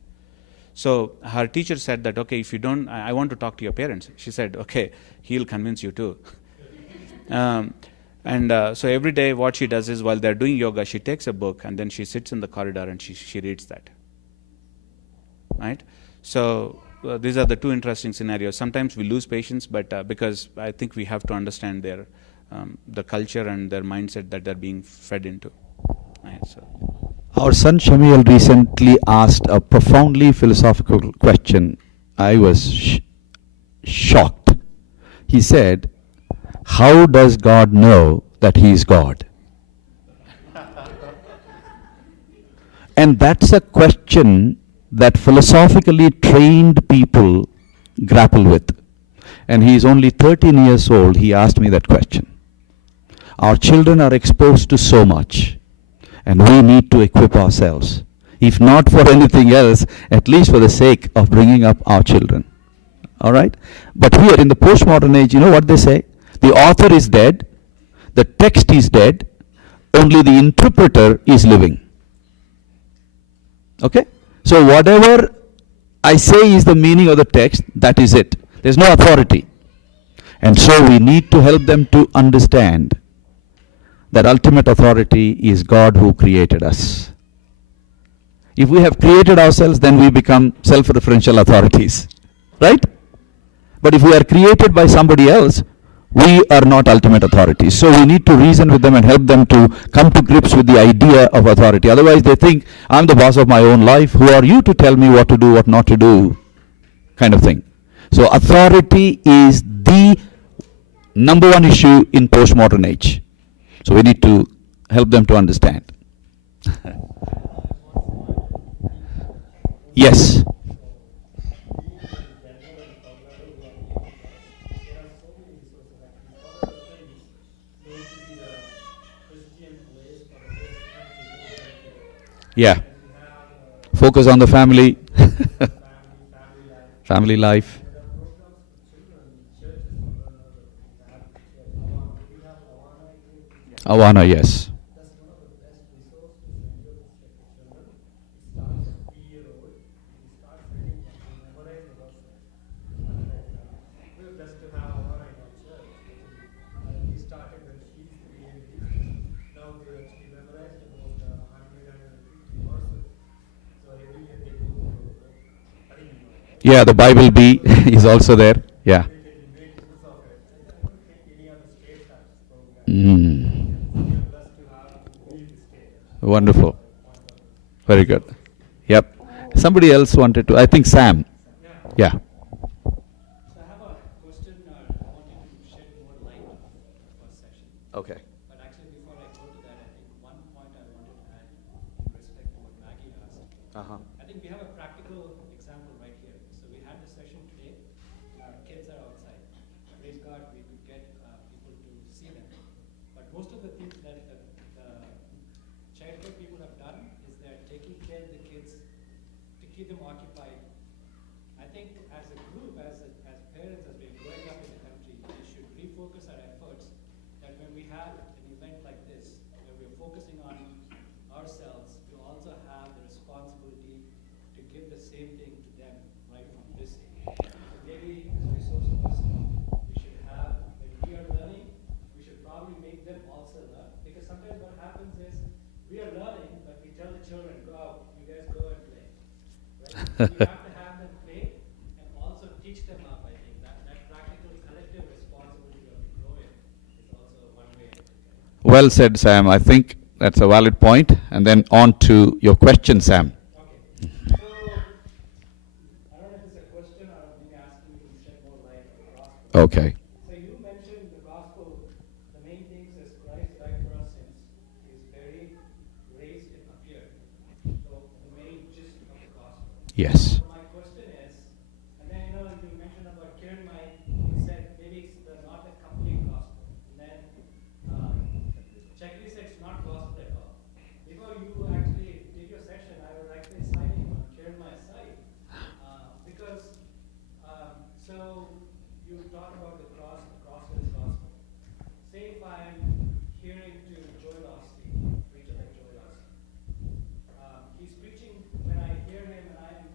So her teacher said that, "Okay, if you don't, I want to talk to your parents." She said, "Okay, he'll convince you too." And so every day what she does is while they're doing yoga, she takes a book and then she sits in the corridor and she reads that. Right? So these are the two interesting scenarios. Sometimes we lose patience, but because I think we have to understand their the culture and their mindset that they're being fed into. Right, so. Our son Shamiel recently asked a profoundly philosophical question. I was shocked. He said, "How does God know that He is God?" And that's a question that philosophically trained people grapple with. And he is only 13 years old. He asked me that question. Our children are exposed to so much, and we need to equip ourselves, if not for anything else, at least for the sake of bringing up our children. All right? But here in the postmodern age, you know what they say? The author is dead, the text is dead, only the interpreter is living. Okay? So whatever I say is the meaning of the text, that is it. There's no authority. And so we need to help them to understand that ultimate authority is God who created us. If we have created ourselves, then we become self-referential authorities. Right? But if we are created by somebody else, we are not ultimate authorities. So we need to reason with them and help them to come to grips with the idea of authority. Otherwise they think, I'm the boss of my own life. Who are you to tell me what to do, what not to do? Kind of thing. So authority is the number one issue in postmodern age. So we need to help them to understand. Yes. Yeah. Focus on the family. Family life. Awana, yes. Yeah, the Bible Bee is also there. Yeah. Wonderful. Very good. Yep. Somebody else wanted to, I think Sam. Yeah. So I have a question I wanted to shed more light on the first section. Okay. But actually before I go to that, I think one point I wanted to add in respect to what Maggie asked. I think we have a practical example right here. So we had the session today. Our kids are outside. Praise God, we could get people to see them. But most of the things that the childcare people have done is they're taking care of the kids to keep them occupied. I think as a group, as parents, as we're growing up in the country, we should refocus our efforts that when we have an event like this, where we're focusing on ourselves, we also have the responsibility to give the same thing to them right from this age. So maybe as a resource of wisdom, we should have, when we are learning, we should probably make them also learn. Because sometimes what happens is, we are learning, but we tell the children, go out, you guys go and play. Right? We have to have them play and also teach them up, I think. That practical collective responsibility of the growing is also one way to look at it. Well said, Sam. I think that's a valid point. And then on to your question, Sam. Okay. So, I don't know if it's a question or I'm being asked you to shed more light on the gospel. Okay. So you mentioned the gospel, the main things is Christ died for our sins. He is buried, raised, and appeared. So the main gist of the gospel. Yes. So my question is, and then you mentioned about Karen you said maybe it's not a complete gospel. And then Chakri said it's not gospel at all. Before you actually did your session, I was actually signing on Karen side. Because, so you talk about the cross is gospel. Say if I'm hearing to Joel Osteen, preacher like Joel Osteen. He's preaching, when I hear him and I'm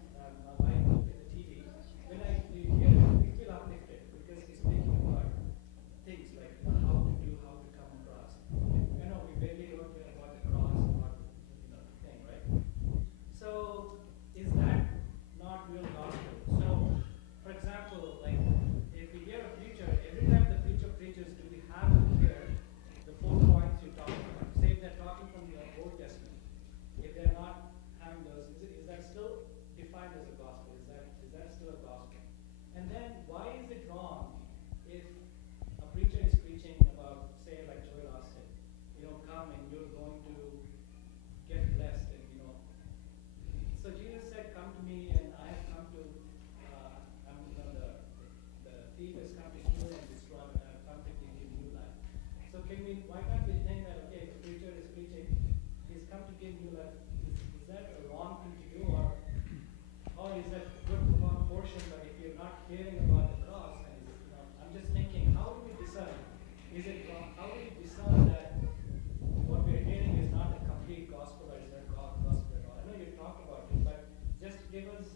hearing about the cross, and I'm just thinking, how do we discern? How do we discern that what we're hearing is not a complete gospel or is not gospel at all? I know you talked about it, but just give us,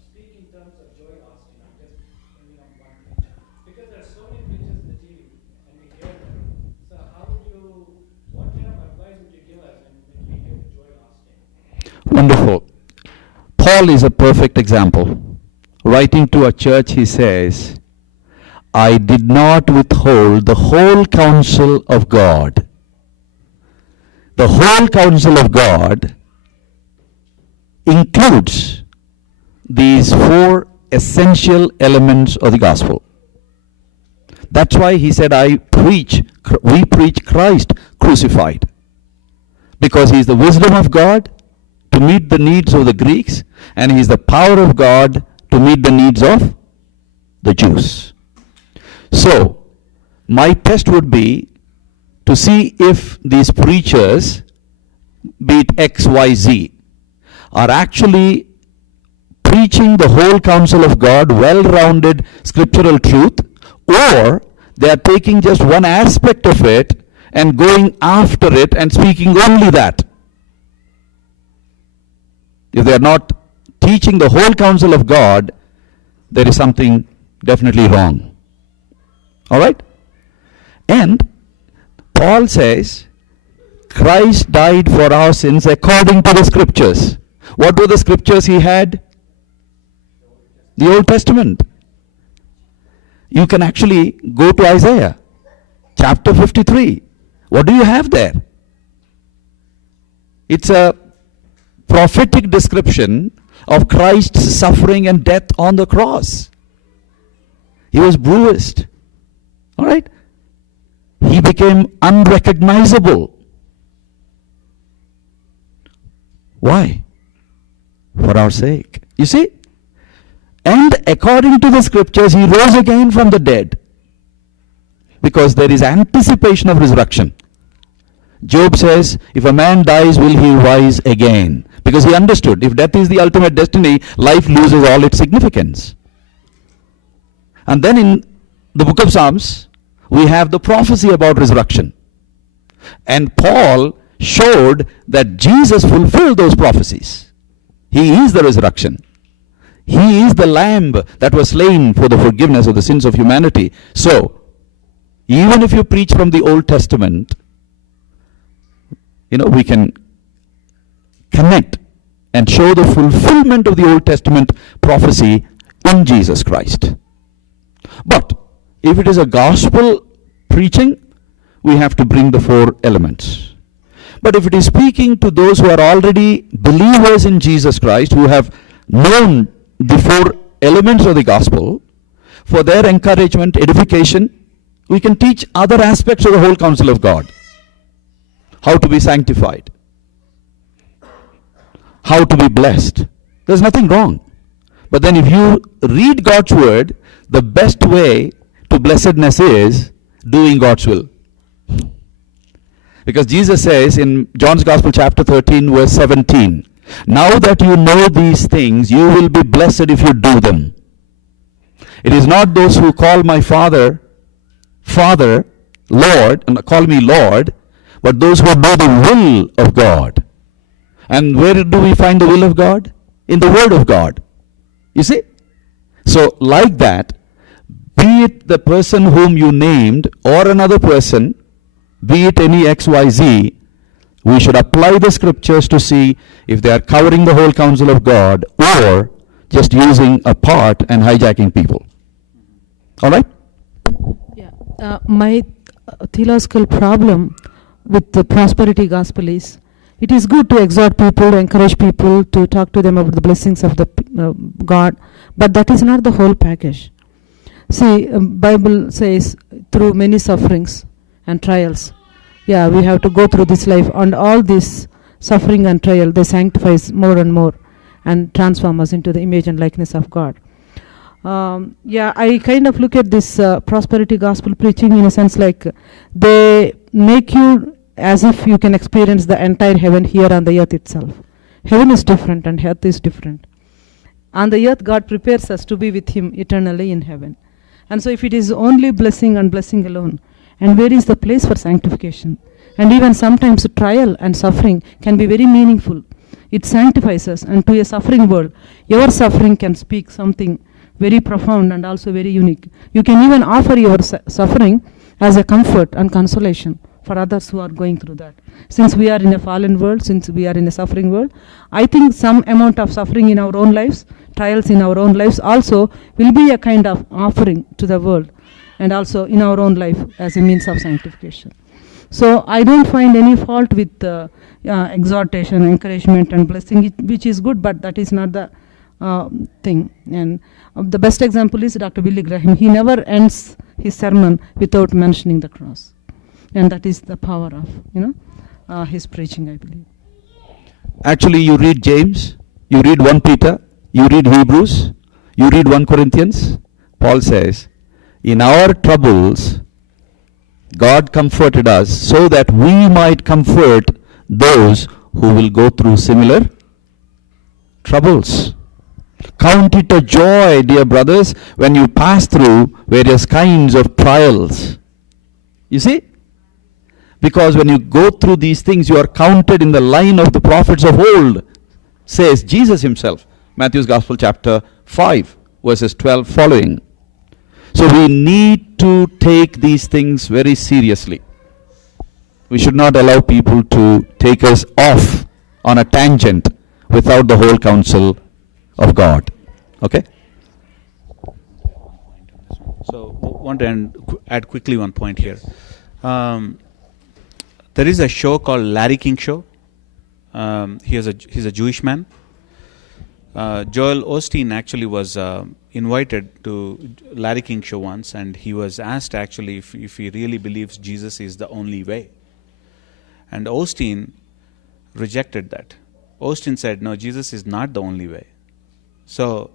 speak in terms of Joel Austin. I'm just bringing up one preacher. Because there are so many preachers in the TV, and we hear them. So what kind of advice would you give us when we hear Joel Austin? Wonderful. Paul is a perfect example. Writing to a church, he says, I did not withhold the whole counsel of God. The whole counsel of God includes these 4 essential elements of the gospel. That's why he said, we preach Christ crucified. Because he is the wisdom of God to meet the needs of the Greeks, and he is the power of God to meet the needs of the Jews. So, my test would be to see if these preachers, be it X, Y, Z, are actually preaching the whole counsel of God, well-rounded scriptural truth, or they are taking just one aspect of it and going after it and speaking only that. If they are not teaching the whole counsel of God, there is something definitely wrong. All right? And Paul says, Christ died for our sins according to the scriptures. What were the scriptures he had? The Old Testament. You can actually go to Isaiah chapter 53. What do you have there? It's a prophetic description of Christ's suffering and death on the cross. He was bruised. All right? He became unrecognizable. Why? For our sake. You see? And according to the scriptures, he rose again from the dead. Because there is anticipation of resurrection. Job says, if a man dies, will he rise again? Because he understood, if death is the ultimate destiny, life loses all its significance. And then in the book of Psalms, we have the prophecy about resurrection. And Paul showed that Jesus fulfilled those prophecies. He is the resurrection. He is the lamb that was slain for the forgiveness of the sins of humanity. So, even if you preach from the Old Testament, we can connect and show the fulfillment of the Old Testament prophecy in Jesus Christ. But if it is a gospel preaching, we have to bring the 4 elements. But if it is speaking to those who are already believers in Jesus Christ, who have known the 4 elements of the gospel, for their encouragement, edification, we can teach other aspects of the whole counsel of God. How to be sanctified, how to be blessed. There's nothing wrong. But then if you read God's word, the best way to blessedness is doing God's will. Because Jesus says in John's Gospel chapter 13 verse 17, now that you know these things, you will be blessed if you do them. It is not those who call my Father, Lord, and call me Lord, but those who do the will of God. And where do we find the will of God? In the Word of God. You see? So, like that, be it the person whom you named or another person, be it any XYZ, we should apply the scriptures to see if they are covering the whole counsel of God or just using a part and hijacking people. All right? Yeah. My theological problem with the prosperity gospel is, it is good to exhort people, to encourage people, to talk to them about the blessings of the God, but that is not the whole package. See, Bible says through many sufferings and trials, we have to go through this life, and all this suffering and trial, they sanctify us more and more and transform us into the image and likeness of God. I kind of look at this prosperity gospel preaching in a sense like they make you as if you can experience the entire heaven here on the earth itself. Heaven is different and earth is different. On the earth, God prepares us to be with Him eternally in heaven. And so if it is only blessing and blessing alone, and where is the place for sanctification? And even sometimes trial and suffering can be very meaningful. It sanctifies us, and to a suffering world, your suffering can speak something very profound and also very unique. You can even offer your suffering as a comfort and consolation for others who are going through that. Since we are in a fallen world, since we are in a suffering world, I think some amount of suffering in our own lives, trials in our own lives also will be a kind of offering to the world, and also in our own life as a means of sanctification. So I don't find any fault with exhortation, encouragement and blessing, which is good, but that is not the thing. And the best example is Dr. Billy Graham. He never ends his sermon without mentioning the cross. And that is the power of his preaching, I believe. Actually, you read James, you read 1 Peter, you read Hebrews, you read 1 Corinthians. Paul says, in our troubles, God comforted us so that we might comfort those who will go through similar troubles. Count it a joy, dear brothers, when you pass through various kinds of trials. You see? Because when you go through these things, you are counted in the line of the prophets of old, says Jesus himself. Matthew's Gospel chapter 5, verses 12 following. So we need to take these things very seriously. We should not allow people to take us off on a tangent without the whole counsel of God. Okay? So, want to add quickly one point here. There is a show called Larry King Show. He's a Jewish man. Joel Osteen actually was invited to Larry King Show once, and he was asked actually if he really believes Jesus is the only way. And Osteen rejected that. Osteen said, no, Jesus is not the only way. So,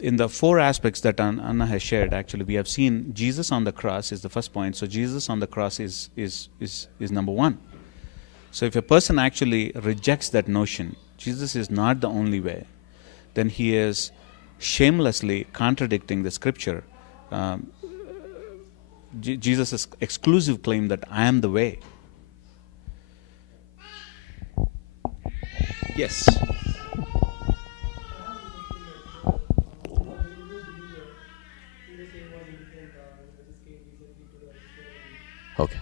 in the 4 aspects that Anna has shared, actually, we have seen Jesus on the cross is the first point. So, Jesus on the cross is number 1. So, if a person actually rejects that notion, Jesus is not the only way, then he is shamelessly contradicting the scripture. Jesus' exclusive claim that I am the way. Yes. Okay.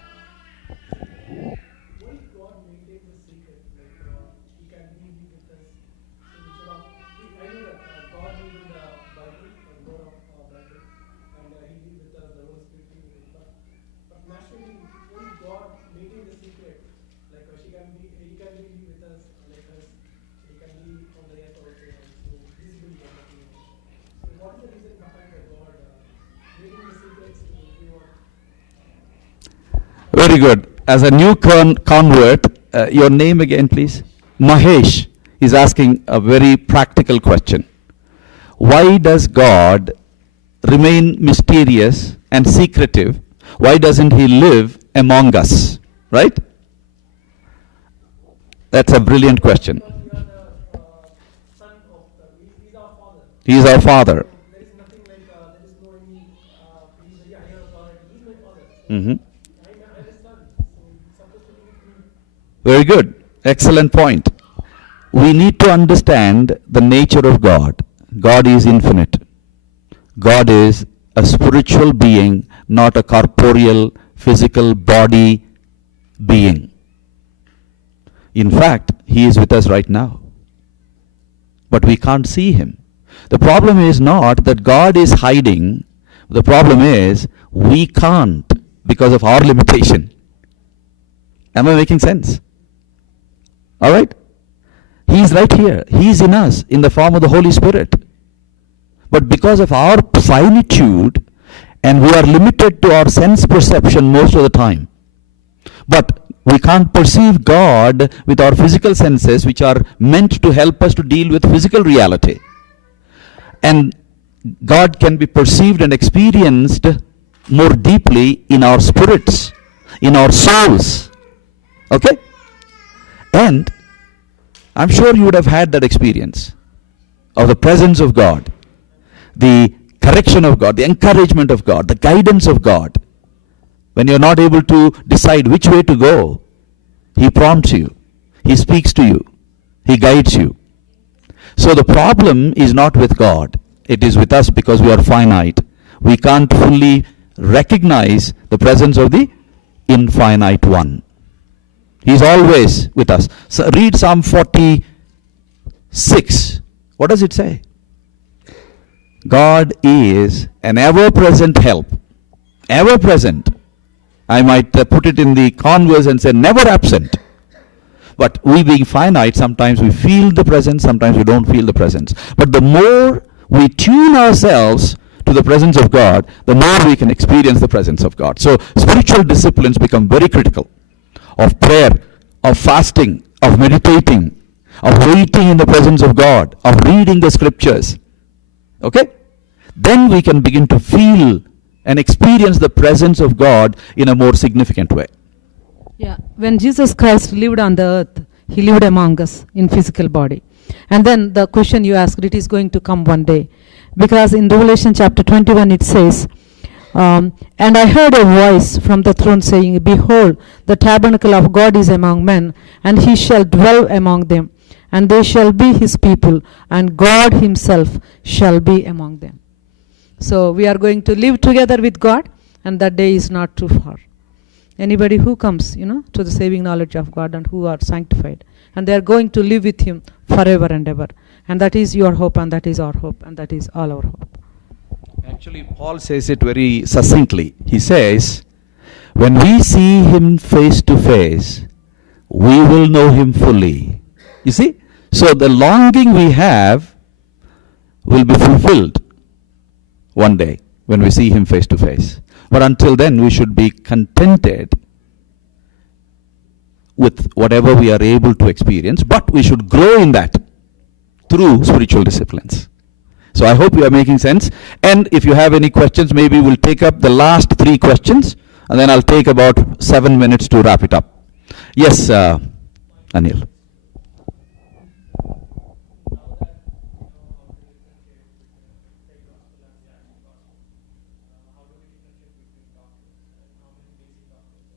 Very good. As a new convert, your name again, please? Mahesh is asking a very practical question. Why does God remain mysterious and secretive? Why doesn't He live among us? Right? That's a brilliant question. He is our Father. Mm-hmm. Very good. Excellent point. We need to understand the nature of God. God is infinite. God is a spiritual being, not a corporeal, physical body being. In fact, He is with us right now. But we can't see Him. The problem is not that God is hiding. The problem is we can't because of our limitation. Am I making sense? All right? He is right here. He is in us in the form of the Holy Spirit. But because of our finitude, and we are limited to our sense perception most of the time. But we can't perceive God with our physical senses, which are meant to help us to deal with physical reality. And God can be perceived and experienced more deeply in our spirits, in our souls. Okay? And I'm sure you would have had that experience. of the presence of God, the correction of God, the encouragement of God, the guidance of God. When you're not able to decide which way to go, He prompts you, He speaks to you, He guides you. So the problem is not with God, it is with us because we are finite. We can't fully recognize the presence of the infinite one. He's always with us. So read Psalm 46. What does it say? God is an ever-present help. Ever-present. I might put it in the converse and say never absent. But we being finite, sometimes we feel the presence, sometimes we don't feel the presence. But the more we tune ourselves to the presence of God, the more we can experience the presence of God. So spiritual disciplines become very critical. Of prayer, of fasting, of meditating, of waiting in the presence of God, of reading the scriptures. Okay? Then we can begin to feel and experience the presence of God in a more significant way. Yeah, when Jesus Christ lived on the earth, He lived among us in physical body. And then the question you asked, it is going to come one day. Because in Revelation chapter 21 it says, and I heard a voice from the throne saying, Behold, the tabernacle of God is among men, and He shall dwell among them, and they shall be His people, and God Himself shall be among them. So we are going to live together with God, and that day is not too far. Anybody who comes, to the saving knowledge of God and who are sanctified, and they are going to live with Him forever and ever. And that is your hope, and that is our hope, and that is all our hope. Actually, Paul says it very succinctly. He says, when we see Him face to face, we will know Him fully. You see? So the longing we have will be fulfilled one day when we see Him face to face. But until then, we should be contented with whatever we are able to experience, but we should grow in that through spiritual disciplines. So I hope you are making sense. And if you have any questions, maybe we'll take up the last 3 questions, and then I'll take about 7 minutes to wrap it up. Yes, Anil.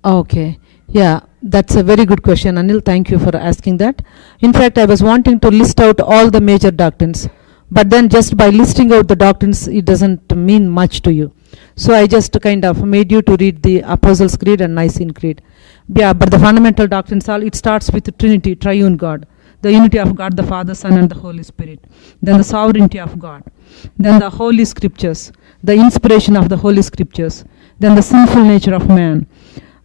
Okay. Yeah, that's a very good question, Anil. Thank you for asking that. In fact, I was wanting to list out all the major doctrines, but then just by listing out the doctrines, it doesn't mean much to you. So I just kind of made you to read the Apostles' Creed and Nicene Creed. Yeah, but the fundamental doctrines, it starts with the Trinity, Triune God, the unity of God, the Father, Son, and the Holy Spirit. Then the sovereignty of God. Then the Holy Scriptures, the inspiration of the Holy Scriptures. Then the sinful nature of man.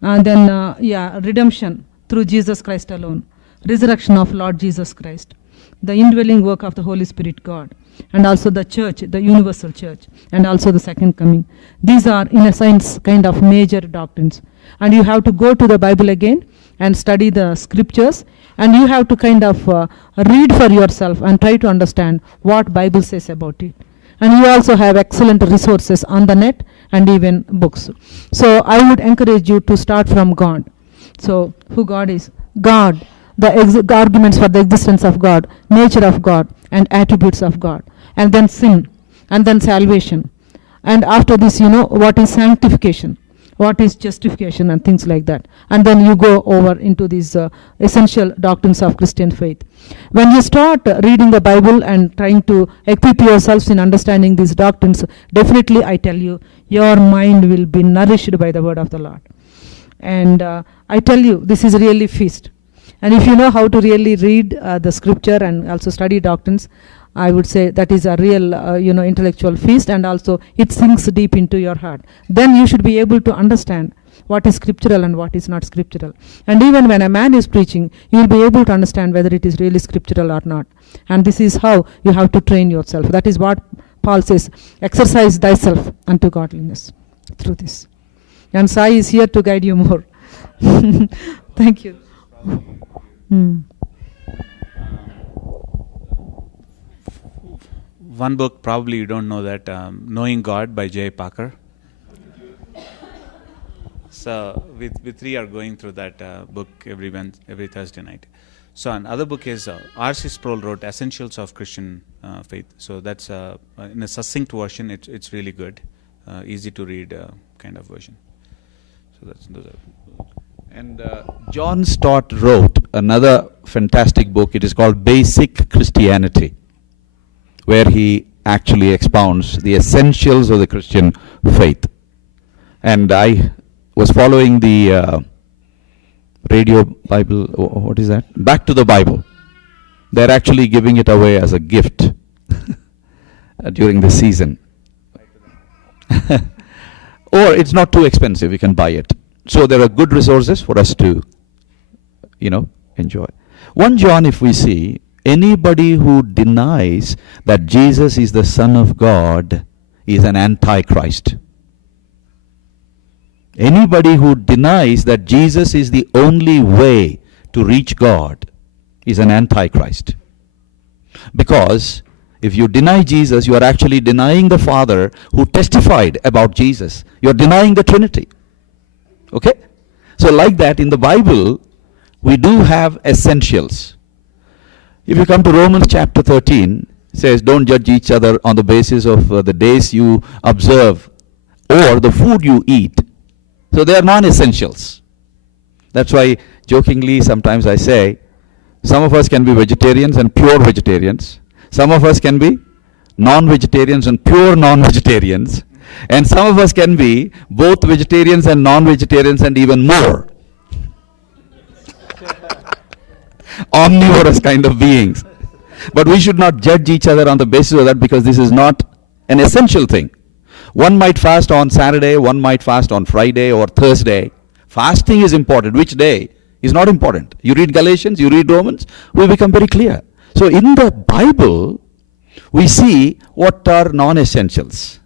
Then redemption through Jesus Christ alone, resurrection of Lord Jesus Christ, the indwelling work of the Holy Spirit God, and also the church, the universal church, and also the second coming. These are, in a sense, kind of major doctrines. And you have to go to the Bible again and study the scriptures, and you have to kind of read for yourself and try to understand what Bible says about it. And you also have excellent resources on the net and even books. So I would encourage you to start from God. So who God is? God, the arguments for the existence of God, nature of God, and attributes of God. And then sin, and then salvation. And after this, what is sanctification, what is justification, and things like that. And then you go over into these essential doctrines of Christian faith. When you start reading the Bible and trying to equip yourselves in understanding these doctrines, definitely I tell you, your mind will be nourished by the word of the Lord. And I tell you, this is really feast. And if you know how to really read the scripture and also study doctrines, I would say that is a real, intellectual feast, and also it sinks deep into your heart. Then you should be able to understand what is scriptural and what is not scriptural. And even when a man is preaching, you will be able to understand whether it is really scriptural or not. And this is how you have to train yourself. That is what Paul says, exercise thyself unto godliness through this. And Sai is here to guide you more. Thank you. One book, probably you don't know that, Knowing God by Jay Packer. So we three are going through that book every Thursday night. So another book is R.C. Sproul wrote Essentials of Christian Faith. So that's in a succinct version. It's really good, easy to read kind of version. So those are. And John Stott wrote another fantastic book. It is called Basic Christianity, where he actually expounds the essentials of the Christian faith. And I was following the radio Bible, what is that? Back to the Bible. They're actually giving it away as a gift during the season. Or it's not too expensive, you can buy it. So there are good resources for us to, enjoy. 1 John, if we see, anybody who denies that Jesus is the Son of God is an antichrist. Anybody who denies that Jesus is the only way to reach God is an antichrist. Because if you deny Jesus, you are actually denying the Father who testified about Jesus. You are denying the Trinity. Okay? So like that, in the Bible, we do have essentials. If you come to Romans chapter 13, it says, don't judge each other on the basis of the days you observe or the food you eat. So they are non-essentials. That's why jokingly sometimes I say, some of us can be vegetarians and pure vegetarians. Some of us can be non-vegetarians and pure non-vegetarians. And some of us can be both vegetarians and non-vegetarians and even more. Omnivorous kind of beings. But we should not judge each other on the basis of that, because this is not an essential thing. One might fast on Saturday, one might fast on Friday or Thursday. Fasting is important. Which day is not important? You read Galatians, you read Romans, we become very clear. So in the Bible, we see what are non-essentials.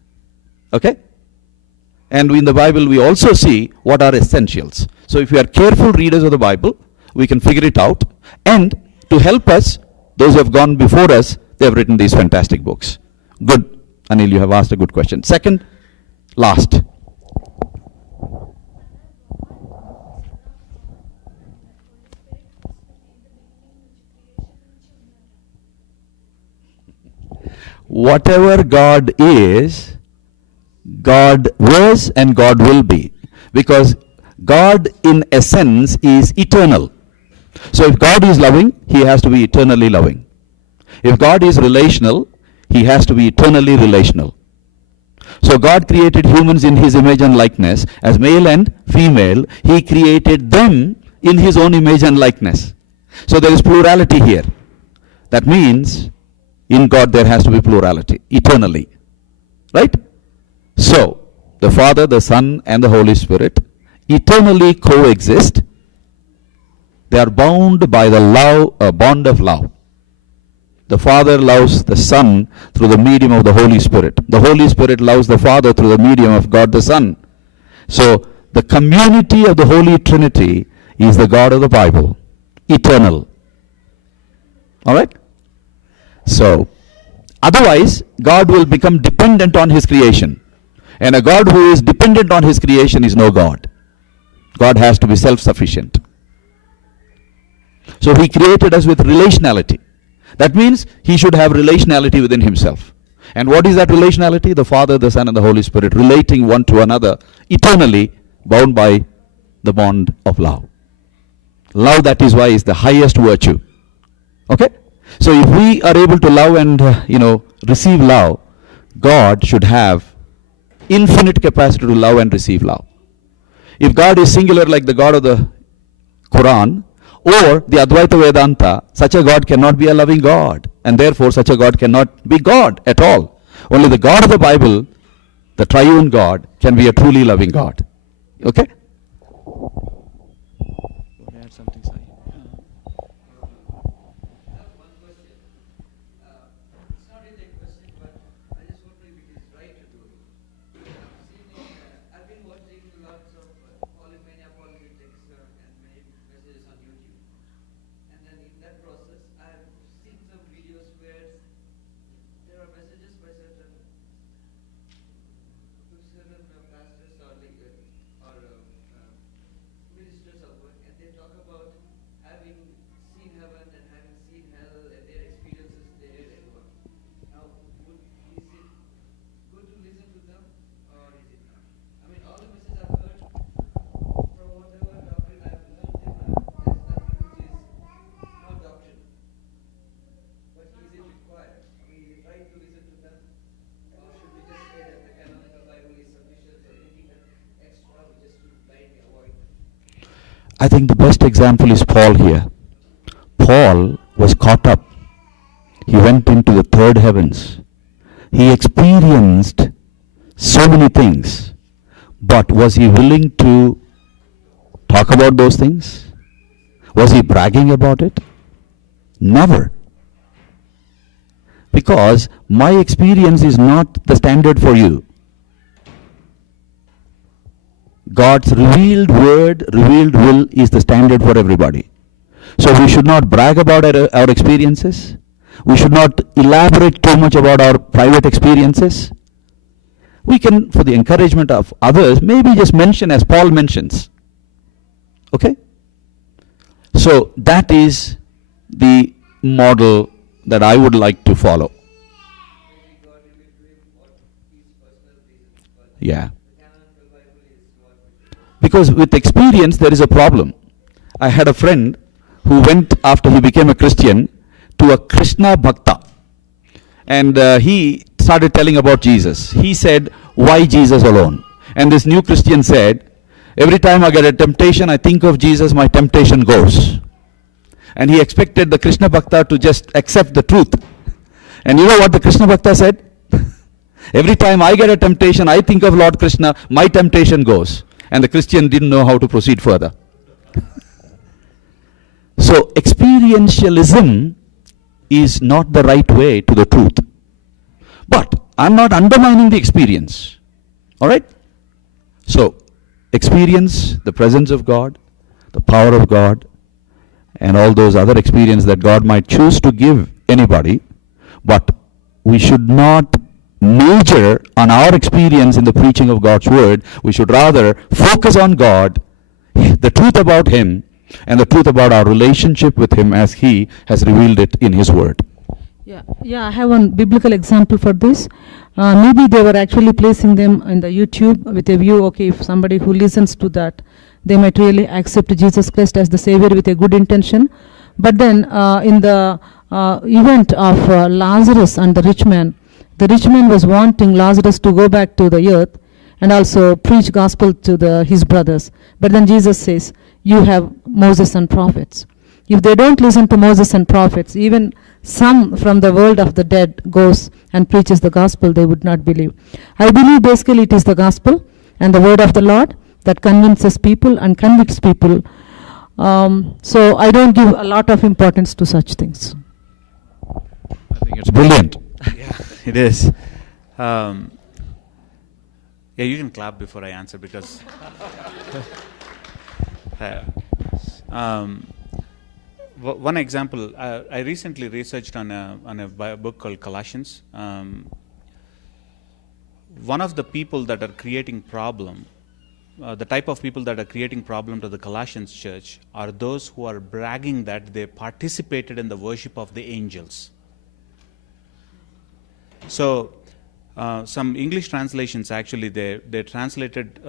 Okay? And in the Bible, we also see what are essentials. So if we are careful readers of the Bible, we can figure it out. And to help us, those who have gone before us, they have written these fantastic books. Good. Anil, you have asked a good question. Second, last. Whatever God is, God was and God will be. Because God in essence is eternal. So if God is loving, He has to be eternally loving. If God is relational, He has to be eternally relational. So God created humans in His image and likeness. As male and female, He created them in His own image and likeness. So there is plurality here. That means in God there has to be plurality, eternally. Right? So, the Father, the Son, and the Holy Spirit eternally coexist. They are bound by the bond of love. The Father loves the Son through the medium of the Holy Spirit. The Holy Spirit loves the Father through the medium of God the Son. So, the community of the Holy Trinity is the God of the Bible, eternal. Alright? So, otherwise, God will become dependent on His creation. And a God who is dependent on His creation is no God. God has to be self-sufficient. So, He created us with relationality. That means He should have relationality within Himself. And what is that relationality? The Father, the Son, and the Holy Spirit relating one to another eternally, bound by the bond of love. Love, that is why, is the highest virtue. Okay? So if we are able to love and, receive love, God should have infinite capacity to love and receive love. If God is singular like the God of the Quran, or the Advaita Vedanta, such a God cannot be a loving God. And therefore, such a God cannot be God at all. Only the God of the Bible, the triune God, can be a truly loving God. Okay? Add something, Sai. It's not really a question, but I just wondering if it is right to do it. I've been watching lots of Polymania Politics and many messages on YouTube. And then in that process, I've seen some videos where there are messages by certain pastors or I think the best example is Paul here. Paul was caught up. He went into the third heavens. He experienced so many things. But was he willing to talk about those things? Was he bragging about it? Never. Because my experience is not the standard for you. God's revealed word, revealed will is the standard for everybody. So we should not brag about our experiences. We should not elaborate too much about our private experiences. We can, for the encouragement of others, maybe just mention as Paul mentions. Okay? So that is the model that I would like to follow. Maybe God revealed to him what his personal reasons, but Yeah. the canonical Bible is what we should. Because with experience there is a problem. I had a friend who went, after he became a Christian, to a Krishna Bhakta. And he started telling about Jesus. He said, why Jesus alone? And this new Christian said, every time I get a temptation, I think of Jesus, my temptation goes. And he expected the Krishna Bhakta to just accept the truth. And you know what the Krishna Bhakta said? Every time I get a temptation, I think of Lord Krishna, my temptation goes. And the Christian didn't know how to proceed further. So experientialism is not the right way to the truth. But I'm not undermining the experience. All right? So experience the presence of God, the power of God, and all those other experiences that God might choose to give anybody. But we should not major on our experience in the preaching of God's word. We should rather focus on God, the truth about Him, and the truth about our relationship with Him as He has revealed it in His word. Yeah, I have one biblical example for this. Maybe they were actually placing them in the YouTube with a view, okay, if somebody who listens to that, they might really accept Jesus Christ as the Savior with a good intention. But then in the event of Lazarus and the rich man was wanting Lazarus to go back to the earth and also preach gospel to his brothers. But then Jesus says, you have Moses and prophets. If they don't listen to Moses and prophets, even some from the world of the dead goes and preaches the gospel, they would not believe. I believe basically it is the gospel and the word of the Lord that convinces people and convicts people. So I don't give a lot of importance to such things. I think it's brilliant. Yeah, it is. Yeah, you can clap before I answer because. One example, I recently researched on a book called Colossians. One of the people that are creating problem, the type of people that are creating problem to the Colossians church are those who are bragging that they participated in the worship of the angels. So some English translations actually they translated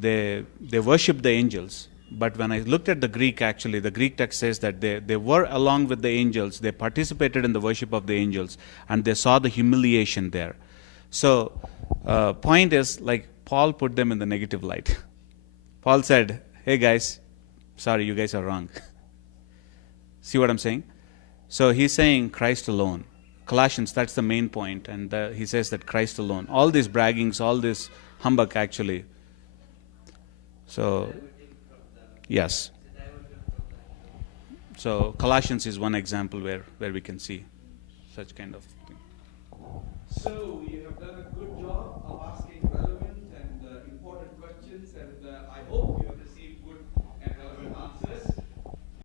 they worship the angels. But when I looked at the Greek, actually, the Greek text says that they were along with the angels, they participated in the worship of the angels, and they saw the humiliation there. So, point is, like, Paul put them in the negative light. Paul said, hey guys, sorry, you guys are wrong. See what I'm saying? So he's saying Christ alone. Colossians, that's the main point, and he says that Christ alone. All these braggings, all this humbug actually. So, yes. So Colossians is one example where we can see such kind of thing. So you